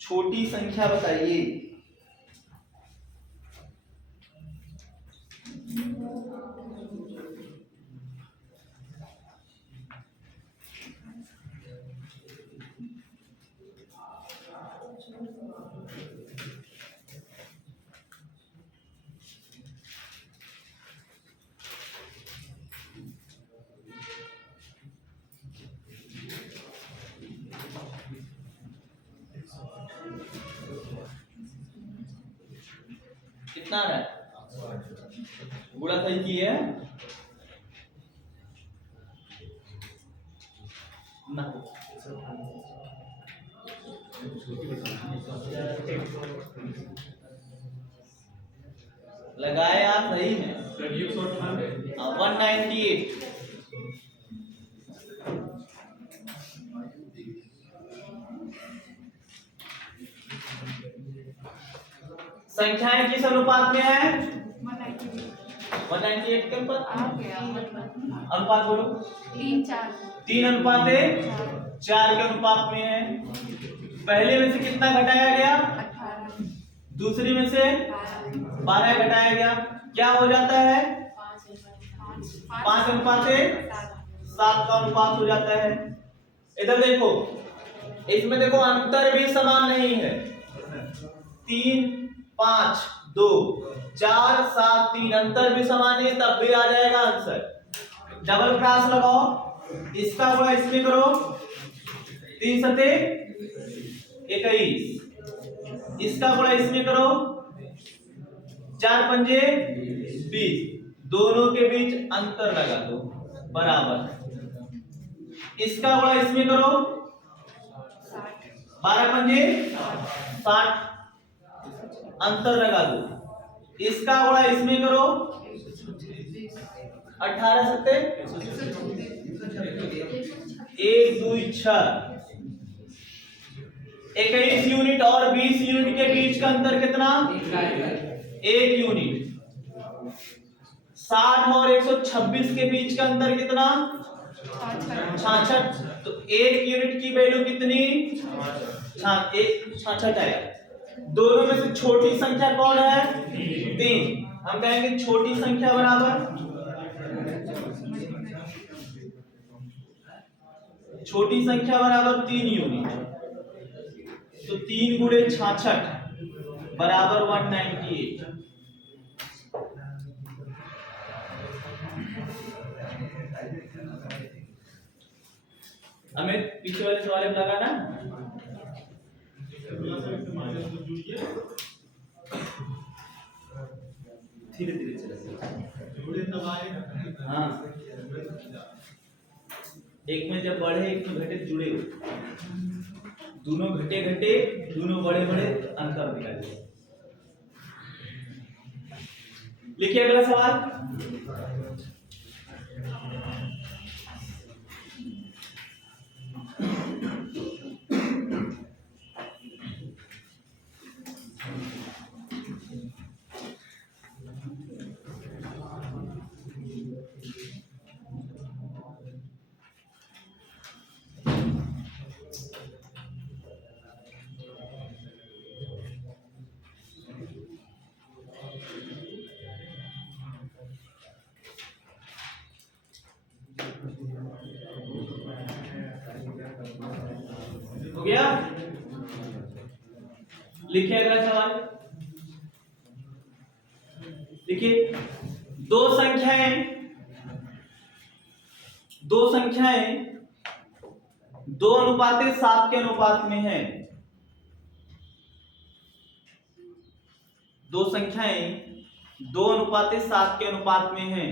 छोटी संख्या बताइए। कितना है? गुणा सही की है ना? लगाए आप सही है। 198। संख्याएं किस अनुपात में है? 198 के ऊपर अनुपात बोलो। 3:4 के अनुपात में है। पहले में से कितना घटाया गया? 18। दूसरी में से 12 घटाया गया, क्या हो जाता है? 5:7 का अनुपात हो जाता है। इधर देखो, इसमें देखो अंतर भी समान नहीं है। 3, 5, 2, 4, 7, 3 अंतर भी समान है, तब भी आ जाएगा आंसर। डबल क्रॉस लगाओ, इसका गुणा इसमें करो, 3 सते 21, इसका गुणा इसमें करो, 4 पंजे 20, दोनों के बीच अंतर लगा दो बराबर। इसका गुणा इसमें करो, 12 पंजे 60, अंतर लगा दो। इसका गुणा इसमें करो, 18 सत्ते 1, 2, 6, 21 यूनिट और 20 यूनिट के बीच का अंतर कितना? 1 यूनिट। 60 और 126 के बीच का अंतर कितना? 66। तो 1 यूनिट की वैल्यू कितनी? 66 है। दोनों में से छोटी संख्या कौन है? 3। हम कहेंगे छोटी संख्या बराबर, छोटी संख्या बराबर 3 यूनिट। तो 3 गुणे 66 बराबर 198। हमें पीछे वाले सवाल में लगाना। धीरे धीरे चला। हाँ, एक में जब बढ़े एक में घटे जुड़े, दोनों घटे घटे, दोनों बड़े बड़े, अंतर दिखाई। लिखिए अगला सवाल। हो गया? लिखिए अगला सवाल। देखिए, दो संख्याएं 2:7 के अनुपात में है, दो संख्याएं 2:7 के अनुपात में हैं।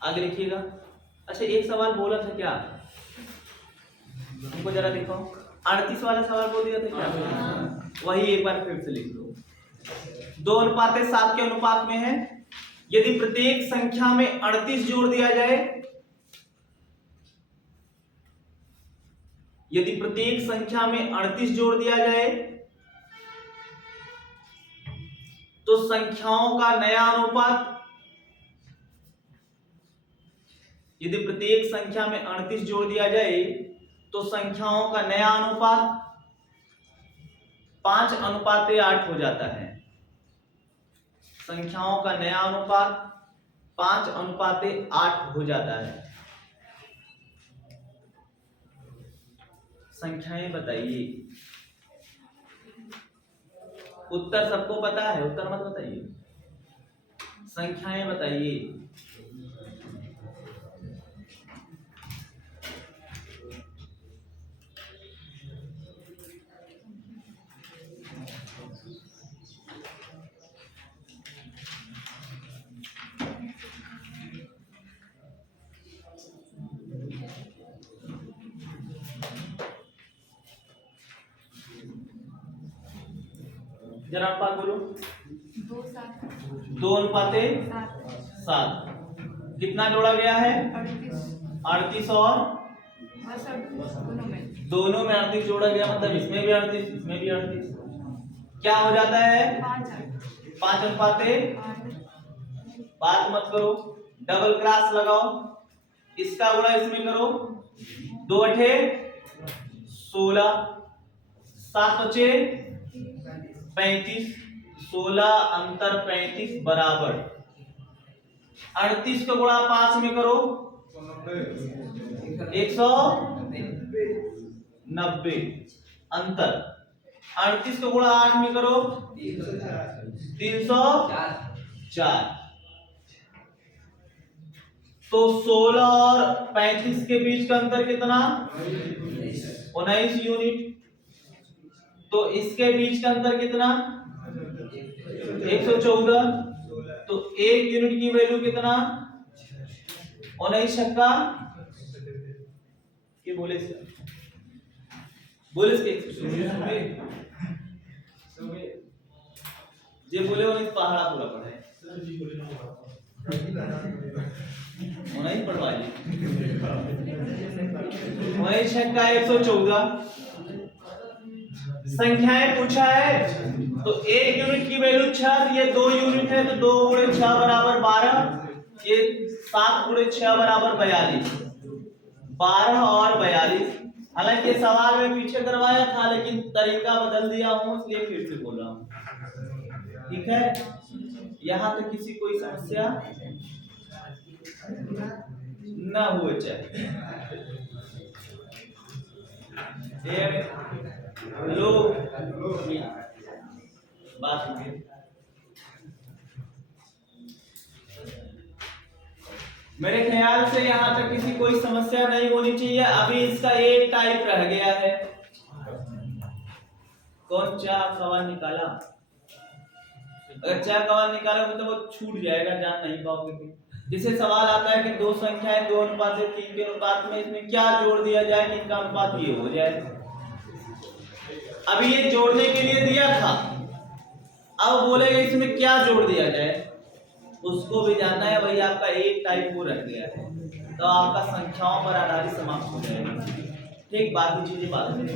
आगे लिखिएगा। अच्छा, एक सवाल बोला था क्या, हमको जरा देखो, 38 वाला सवाल बोल दिया था क्या, वही एक बार फिर से लिख लो। 2:7 के अनुपात में है, यदि प्रत्येक संख्या में 38 जोड़ दिया जाए, यदि प्रत्येक संख्या में 38 जोड़ दिया जाए तो संख्याओं का नया अनुपात, यदि प्रत्येक संख्या में 38 जोड़ दिया जाए तो संख्याओं का नया अनुपात 5:8 हो जाता है। संख्याओं का नया अनुपात 5:8 हो जाता है। संख्याएं बताइए। उत्तर सबको पता है, उत्तर मत बताइए, संख्याएं बताइए। जरा आप बोलो। 2:7 कितना जोड़ा गया है? 38 और दोनों में 38 जोड़ा गया, मतलब इसमें भी 38, इसमें भी 38, क्या हो जाता है? 5:8। बात मत करो, डबल क्रॉस लगाओ, इसका गुणा इसमें करो, 2 8 16, 7 5 35, 16 अंतर 35 बराबर 38 का गुणा 5 में करो 190, अंतर 38 का गुणा 8 में करो 304। तो 16 और 35 के बीच का अंतर कितना? 19 यूनिट। तो इसके बीच का अंतर कितना? 114। तो 1 यूनिट की वैल्यू कितना? 19 छक्का के बोले से जे बोले उन्हें पहाड़ा पूरा पढ़े उन्हें पढ़वाइए। 19 छक्का 114। संख्याएं पूछा है तो 1 यूनिट की वैल्यू 6, ये 2 यूनिट है तो 2 × 6 = 12, ये 7 × 6 = 42, 12 और 42। हालांकि सवाल में पीछे करवाया था लेकिन तरीका बदल दिया हूं, इसलिए फिर से बोल रहा हूं। ठीक है, यहां तक किसी कोई समस्या ना हो चाहिए। लो बात होगी। मेरे ख्याल से यहाँ तक किसी कोई समस्या नहीं होनी चाहिए। अभी इसका एक टाइप रह गया है। कौन सा सवाल निकाला? अगर 4 सवाल निकाला तो वो छूट जाएगा, जान नहीं पाओगे। जिसे सवाल आता है कि दो संख्याएं 2:3 के अनुपात में, इसमें क्या जोड़ दिया जाए कि इनका अनुपात ये हो जाए। अभी ये जोड़ने के लिए दिया था, अब बोलेगा इसमें क्या जोड़ दिया जाए, उसको भी जानना है। भाई आपका एक टाइप वो रह गया है, तो आपका संख्याओं पर आधारित समाप्त हो जाएगा। ठीक, बाकी चीजें बाद में